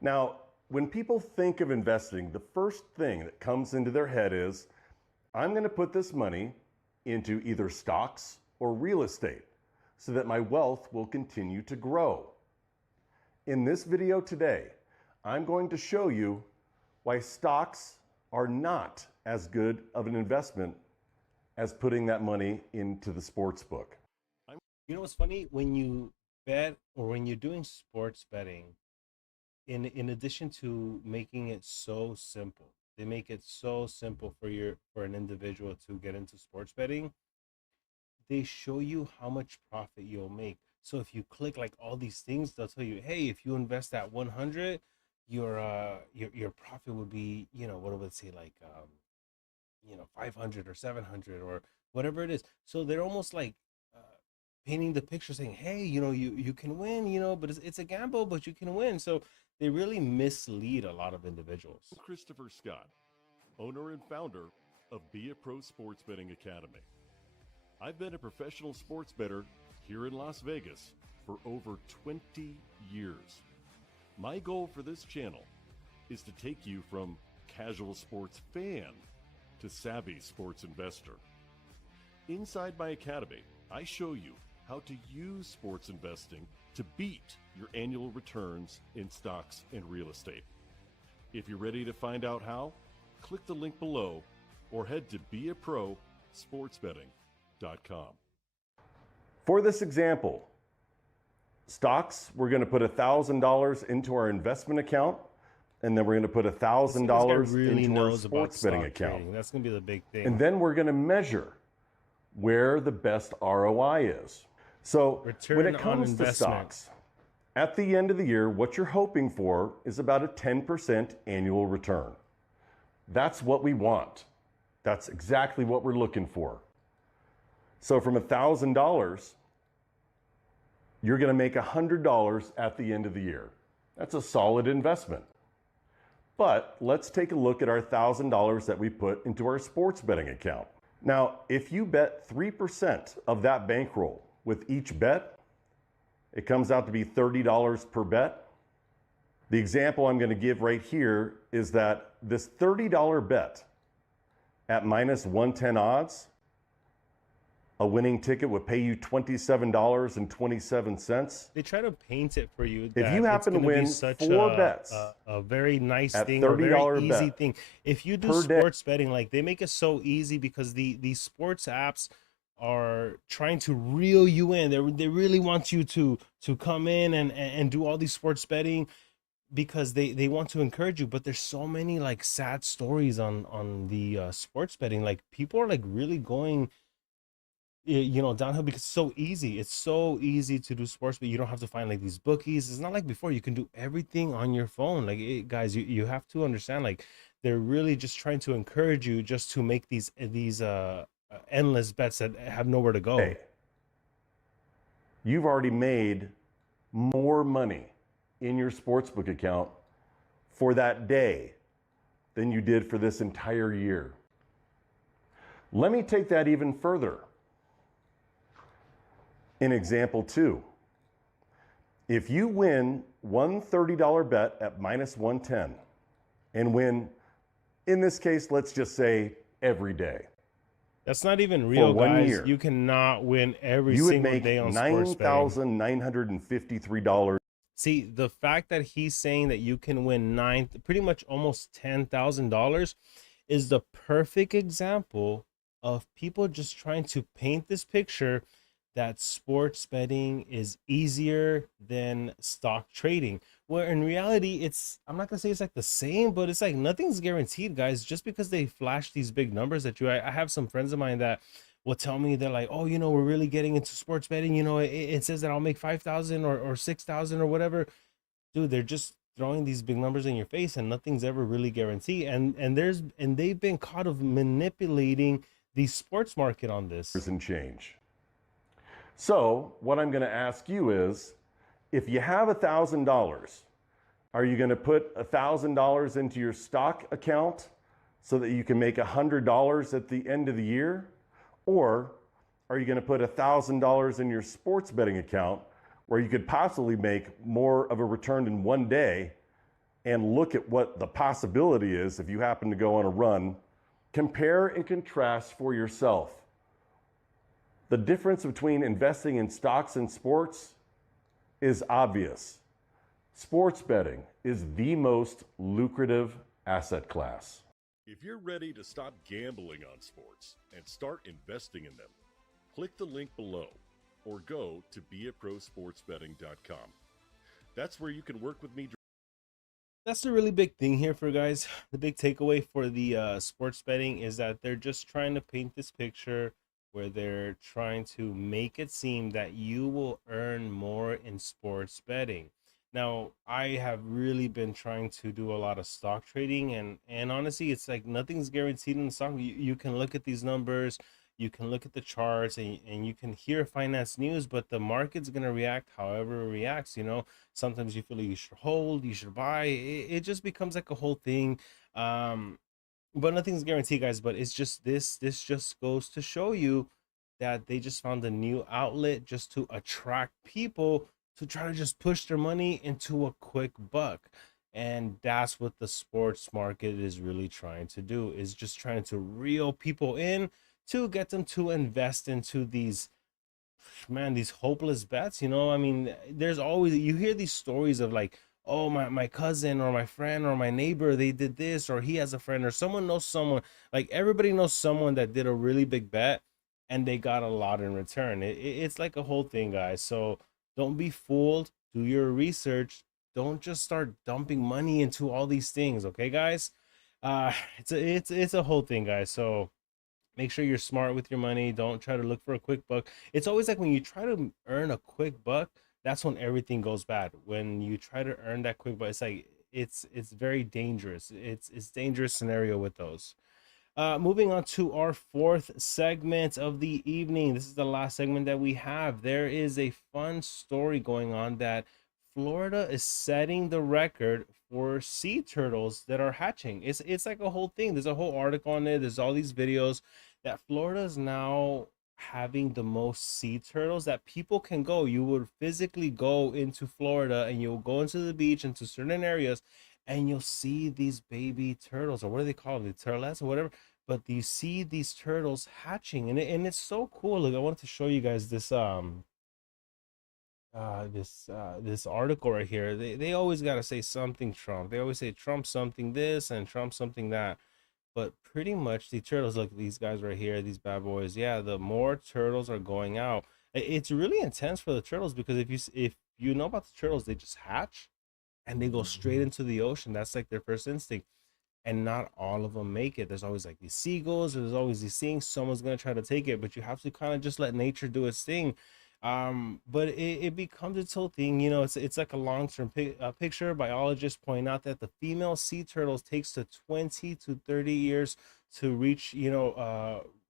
Now, when people think of investing, the first thing that comes into their head is, I'm going to put this money into either stocks or real estate so that my wealth will continue to grow. In this video today, I'm going to show you why stocks are not as good of an investment as putting that money into the sports book. You know what's funny? When you bet, or when you're doing sports betting, in addition to making it so simple, they make it so simple for an individual to get into sports betting. They show you how much profit you'll make. So if you click like all these things, they'll tell you, hey, if you invest at 100, your profit would be, what would it say, like 500 or 700 or whatever it is. So they're almost like painting the picture, saying, hey, you can win, but it's a gamble, but you can win. So they really mislead a lot of individuals. Christopher Scott, owner and founder of Be a Pro Sports Betting Academy. I've been a professional sports bettor here in Las Vegas for over 20 years. My goal for this channel is to take you from casual sports fan to savvy sports investor. Inside my academy, I show you how to use sports investing to beat your annual returns in stocks and real estate. If you're ready to find out how, click the link below or head to beaprosportsbetting.com. For this example, stocks, we're going to put $1,000 into our investment account, and then we're going to put $1,000 into our sports betting account. That's going to be the big thing. And then we're going to measure where the best ROI is. So when it comes to stocks, at the end of the year, what you're hoping for is about a 10% annual return. That's what we want. That's exactly what we're looking for. So from $1,000, you're going to make $100 at the end of the year. That's a solid investment. But let's take a look at our $1,000 that we put into our sports betting account. Now, if you bet 3% of that bankroll with each bet, it comes out to be $30 per bet. The example I'm going to give right here is that this $30 bet at -110 odds, a winning ticket would pay you $27.27. They try to paint it for you. If you happen to win 4 bets, a very nice at thing, a very easy bet thing. If you do sports betting, like they make it so easy because these sports apps are trying to reel you in. They really want you to come in and do all these sports betting because they want to encourage you. But there's so many like sad stories on the sports betting. Like people are like really going downhill because it's so easy. It's so easy to do sports, but you don't have to find like these bookies. It's not like before. You can do everything on your phone. Like guys, you have to understand, like they're really just trying to encourage you just to make these endless bets that have nowhere to go. Hey, you've already made more money in your sportsbook account for that day than you did for this entire year. Let me take that even further. In example 2, if you win one $30 bet at -110 and win, in this case, let's just say every day. That's not even real, guys. Year, you cannot win every single day on sports betting. $9,953. See, the fact that he's saying that you can win pretty much almost $10,000 is the perfect example of people just trying to paint this picture that sports betting is easier than stock trading, where in reality I'm not gonna say it's like the same, but it's like nothing's guaranteed, guys. Just because they flash these big numbers at you, I have some friends of mine that will tell me, they're like, oh, we're really getting into sports betting, it says that I'll make 5,000 or 6,000 or whatever. Dude, they're just throwing these big numbers in your face and nothing's ever really guaranteed, and they've been caught of manipulating the sports market on this and change. So what I'm going to ask you is, if you have $1,000, are you going to put $1,000 into your stock account so that you can make $100 at the end of the year? Or are you going to put $1,000 in your sports betting account where you could possibly make more of a return in one day, and look at what the possibility is if you happen to go on a run? Compare and contrast for yourself. The difference between investing in stocks and sports is obvious. Sports betting is the most lucrative asset class. If you're ready to stop gambling on sports and start investing in them, click the link below or go to beaprosportsbetting.com. That's where you can work with me. That's the really big thing here for guys. The big takeaway for the sports betting is that they're just trying to paint this picture where they're trying to make it seem that you will earn more in sports betting. Now, I have really been trying to do a lot of stock trading, and honestly, it's like nothing's guaranteed in the stock. You can look at these numbers, you can look at the charts, and you can hear finance news, but the market's going to react however it reacts. Sometimes you feel like you should hold, you should buy. It just becomes like a whole thing. But nothing's guaranteed, guys. But it's just this just goes to show you that they just found a new outlet just to attract people to try to just push their money into a quick buck. And that's what the sports market is really trying to do, is just trying to reel people in to get them to invest into these hopeless bets. I mean, there's always, you hear these stories of like, oh, my cousin or my friend or my neighbor, they did this, or he has a friend, or someone knows someone. Like, everybody knows someone that did a really big bet and they got a lot in return. It's like a whole thing, guys. So don't be fooled. Do your research. Don't just start dumping money into all these things, okay, guys? It's a whole thing, guys. So make sure you're smart with your money. Don't try to look for a quick buck. It's always like when you try to earn a quick buck, that's when everything goes bad. When you try to earn that quick buck, it's like it's very dangerous. It's dangerous scenario with those. Moving on to our fourth segment of the evening. This is the last segment that we have. There is a fun story going on that Florida is setting the record for sea turtles that are hatching. It's like a whole thing. There's a whole article on it. There's all these videos that Florida is now having the most sea turtles that people can go. You would physically go into Florida and you'll go into the beach, into certain areas, and you'll see these baby turtles, or what do they call them? The turtles or whatever. But you see these turtles hatching, and it's so cool. Look, I wanted to show you guys this this article right here. They always got to say something Trump. They always say Trump something this and Trump something that. But pretty much the turtles, look, these guys right here, these bad boys. Yeah, the more turtles are going out. It's really intense for the turtles, because if you know about the turtles, they just hatch and they go straight into the ocean. That's like their first instinct. And not all of them make it. There's always like these seagulls, there's always these things. Someone's gonna try to take it, but you have to kind of just let nature do its thing. But it becomes its whole thing. It's like a long-term picture. Biologists point out that the female sea turtles takes to 20 to 30 years to reach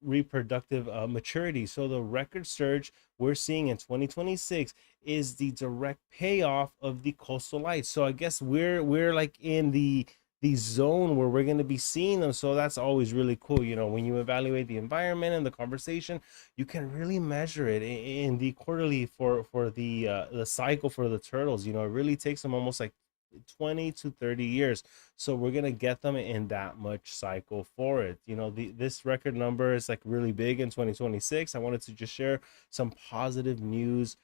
reproductive maturity. So the record surge we're seeing in 2026 is the direct payoff of the coastal lights. So I guess we're like in the zone where we're going to be seeing them. So that's always really cool. When you evaluate the environment and the conversation, you can really measure it in the quarterly for the cycle for the turtles. It really takes them almost like 20 to 30 years. So we're going to get them in that much cycle for it. This record number is like really big in 2026. I wanted to just share some positive news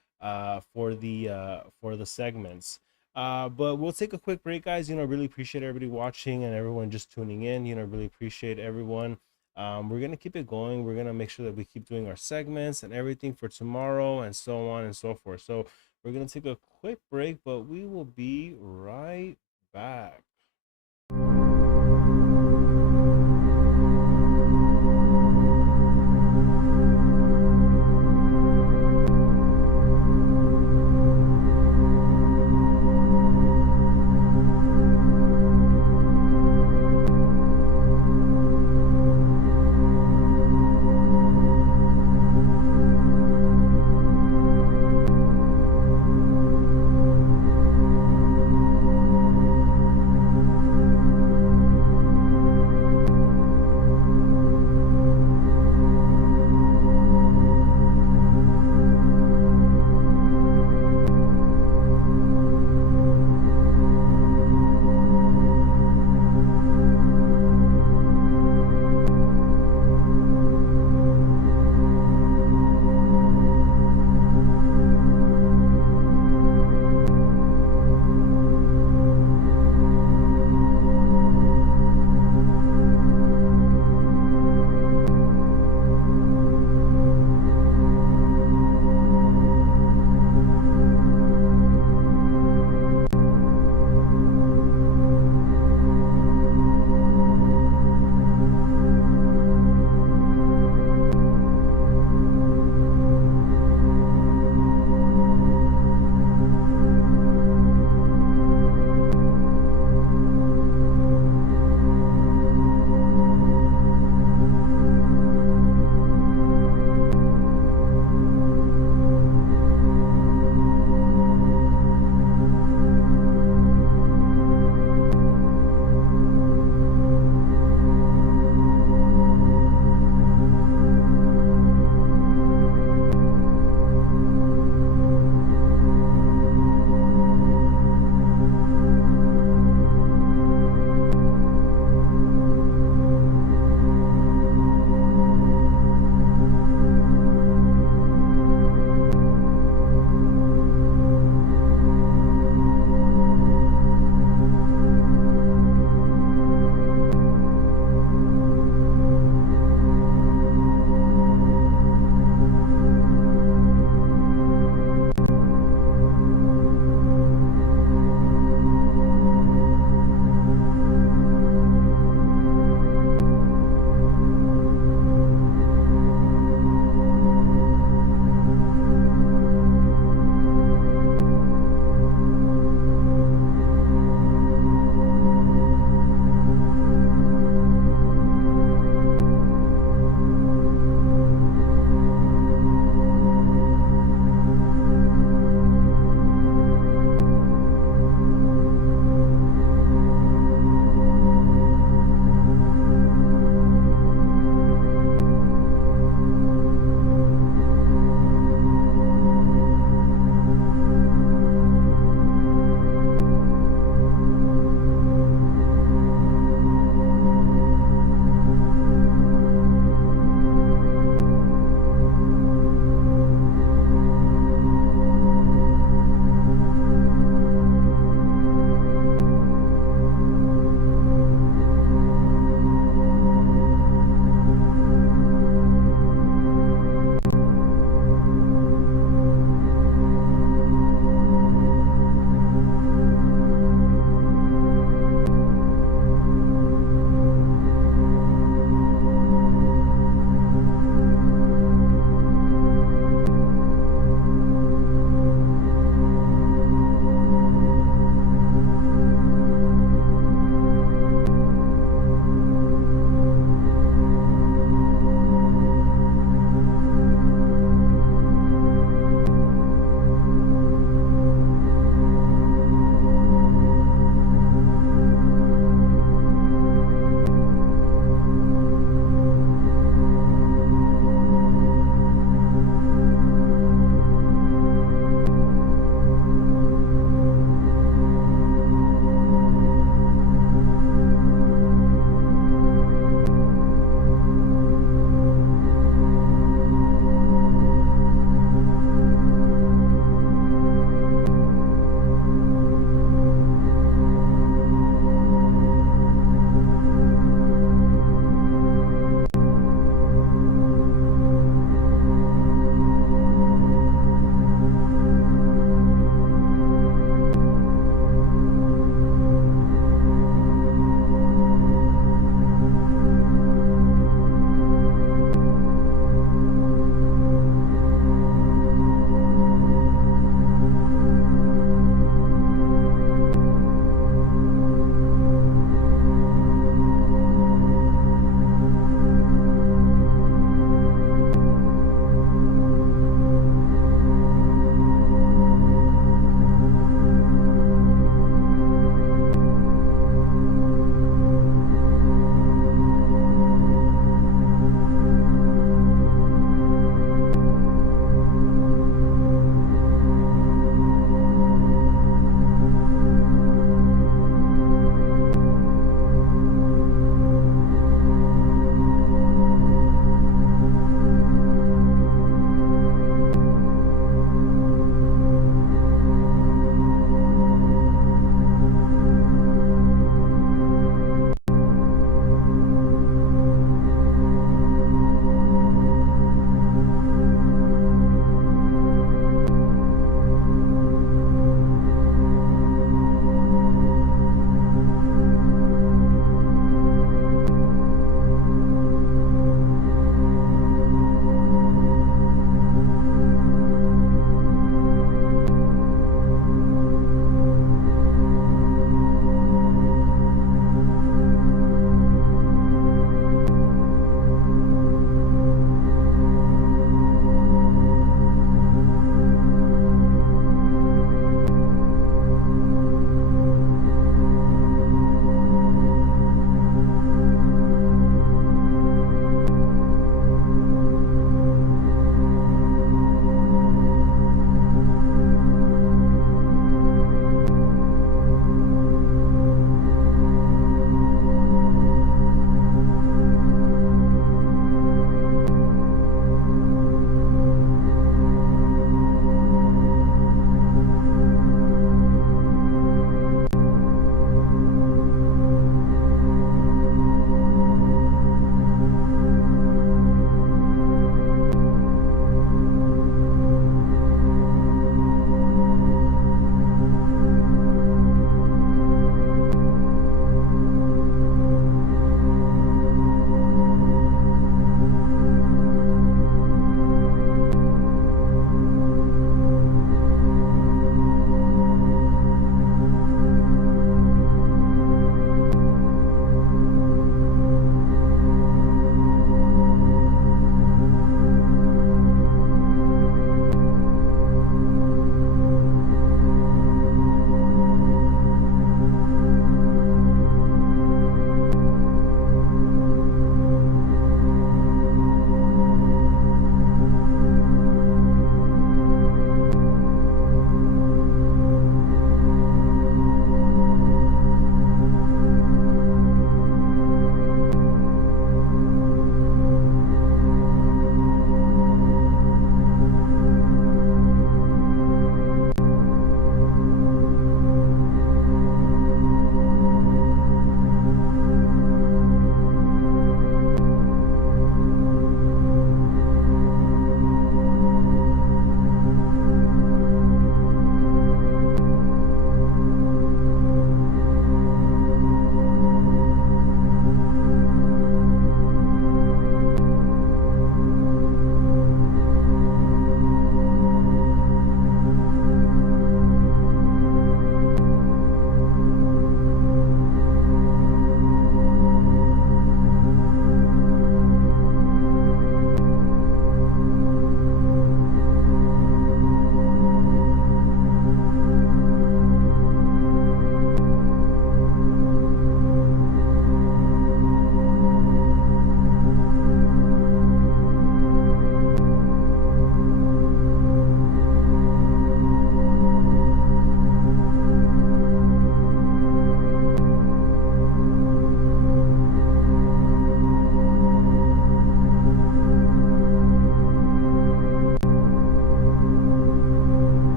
for the segments. But we'll take a quick break, guys. Really appreciate everybody watching and everyone just tuning in. Really appreciate everyone. We're going to keep it going. We're going to make sure that we keep doing our segments and everything for tomorrow and so on and so forth. So we're going to take a quick break, but we will be right back.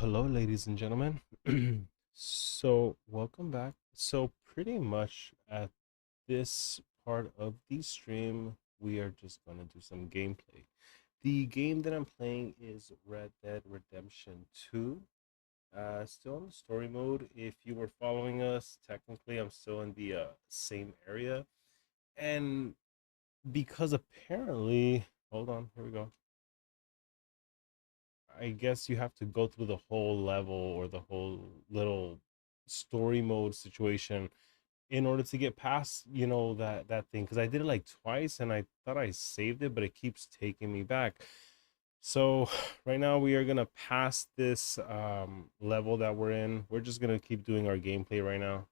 hello, ladies and gentlemen. So, welcome back. So, pretty much at this part of the stream, we are just going to do some gameplay. The game that I'm playing is Red Dead Redemption 2. Still in the story mode. If you were following us, technically, I'm still in the same area. And because apparently, hold on, here we go. I guess you have to go through the whole level or the whole little story mode situation in order to get past, you know, that thing. Because I did it like twice and I thought I saved it, but it keeps taking me back. So right now we are gonna pass this level that we're in. We're just gonna keep doing our gameplay right now.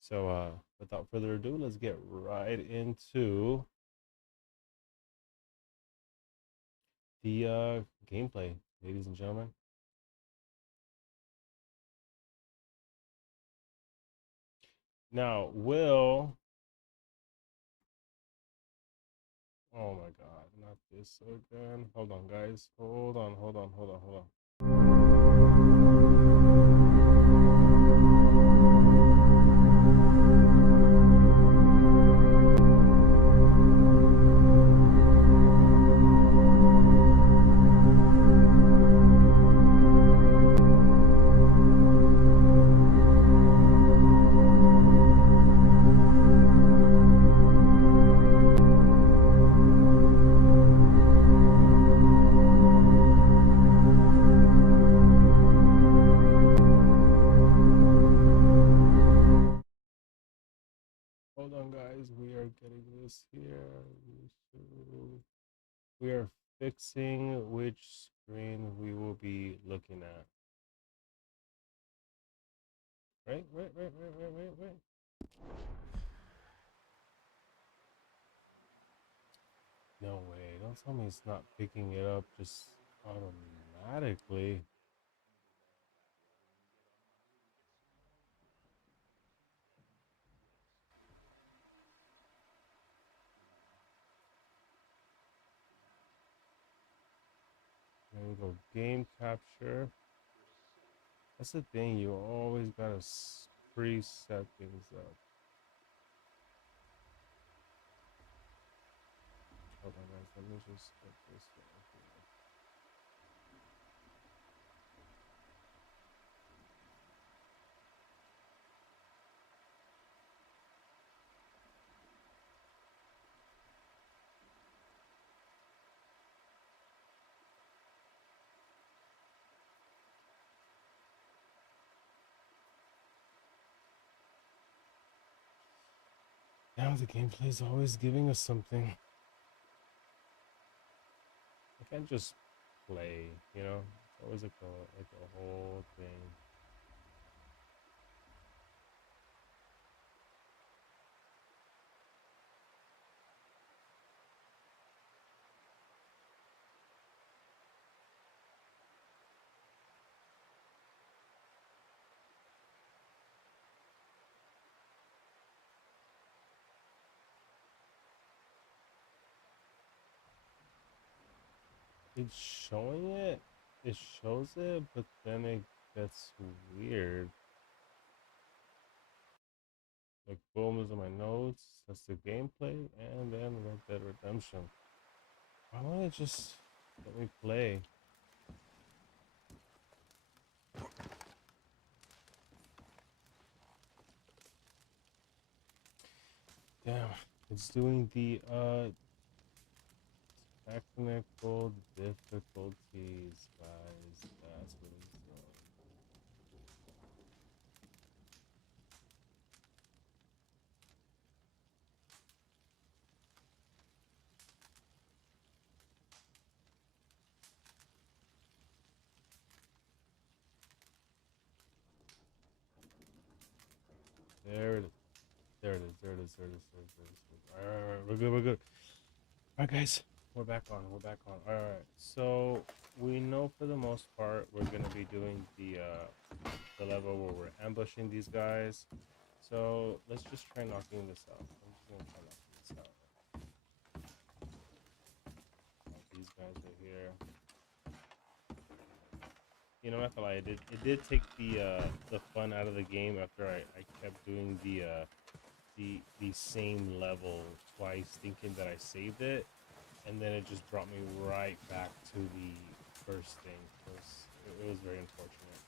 So without further ado, let's get right into the gameplay, ladies and gentlemen. Now, Will. Oh my God, not this again. Hold on, guys. Hold on. Hold on, guys. We are getting this here. We are fixing which screen we will be looking at. Right. No way. Don't tell me it's not picking it up just automatically. There we go. Game capture. That's the thing. You always gotta preset things up. Hold on, guys. Let me just get this right here. Now the gameplay is always giving us something. I can't just play, you know? It's always like a whole thing. It's showing it. It shows it, but then it gets weird. Like, boom is in my notes. That's the gameplay, and then Red Dead Redemption. Why don't it just let me play? Damn, it's doing the technical difficulties, guys. That's what it's doing. There it is. There it is. All right. We're good. All right, guys. We're back on. All right. So we know for the most part we're gonna be doing the level where we're ambushing these guys. So let's just try knocking this out. I'm just gonna try knocking this out. These guys right here. You know, not gonna lie, it did take the fun out of the game after I kept doing the same level twice, thinking that I saved it, and then it just brought me right back to the first thing. It was very unfortunate.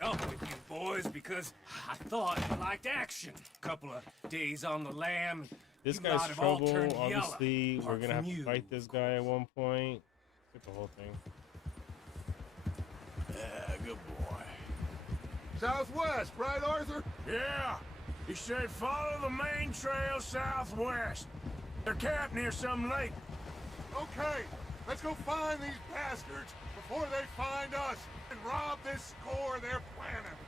Up with you boys because I thought you liked action. Couple of days on the lam. This you might guy's have all trouble. turned Obviously, yellow, we're gonna have apart to from fight this guy at one point. Get the whole thing. Yeah, good boy. Southwest, right, Arthur? Yeah. He said follow the main trail southwest. They're camped near some lake. Okay, let's go find these bastards before they find us and rob this score they're planning.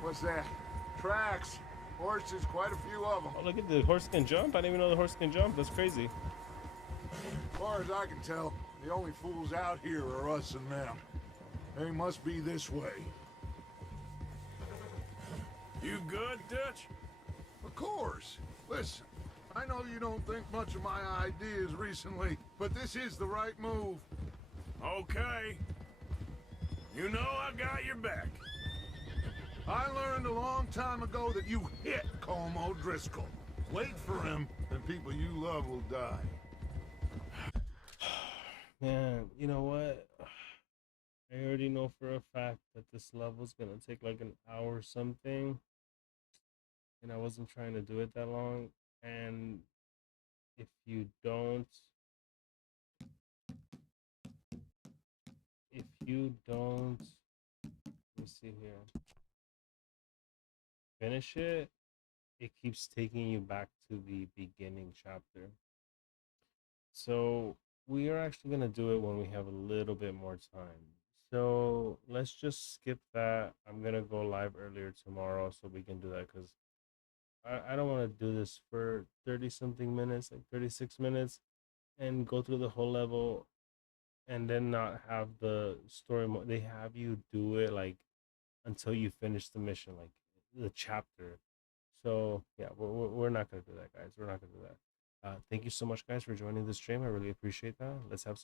What's that? Tracks. Horses, quite a few of them. Oh, look at the horse can jump. I didn't even know the horse can jump. That's crazy. As far as I can tell, the only fools out here are us and them. They must be this way. You good, Dutch? Of course. Listen, I know you don't think much of my ideas recently, but this is the right move. Okay. You know I got your back. I learned a long time ago that you hit Colm O'Driscoll. Wait for him, and people you love will die. Man, you know what? I already know for a fact that this level's gonna take like an hour or something. And I wasn't trying to do it that long. And if you don't let me see here. Finish it, it keeps taking you back to the beginning chapter. So we are actually going to do it when we have a little bit more time. So let's just skip that. I'm going to go live earlier tomorrow so we can do that, because I don't want to do this for 30 something minutes, like 36 minutes, and go through the whole level and then not have the story mode. They have you do it like until you finish the mission, like the chapter. So yeah, we're not gonna do that, guys. We're not gonna do that. Thank you so much, guys, for joining the stream. I really appreciate that. Let's have some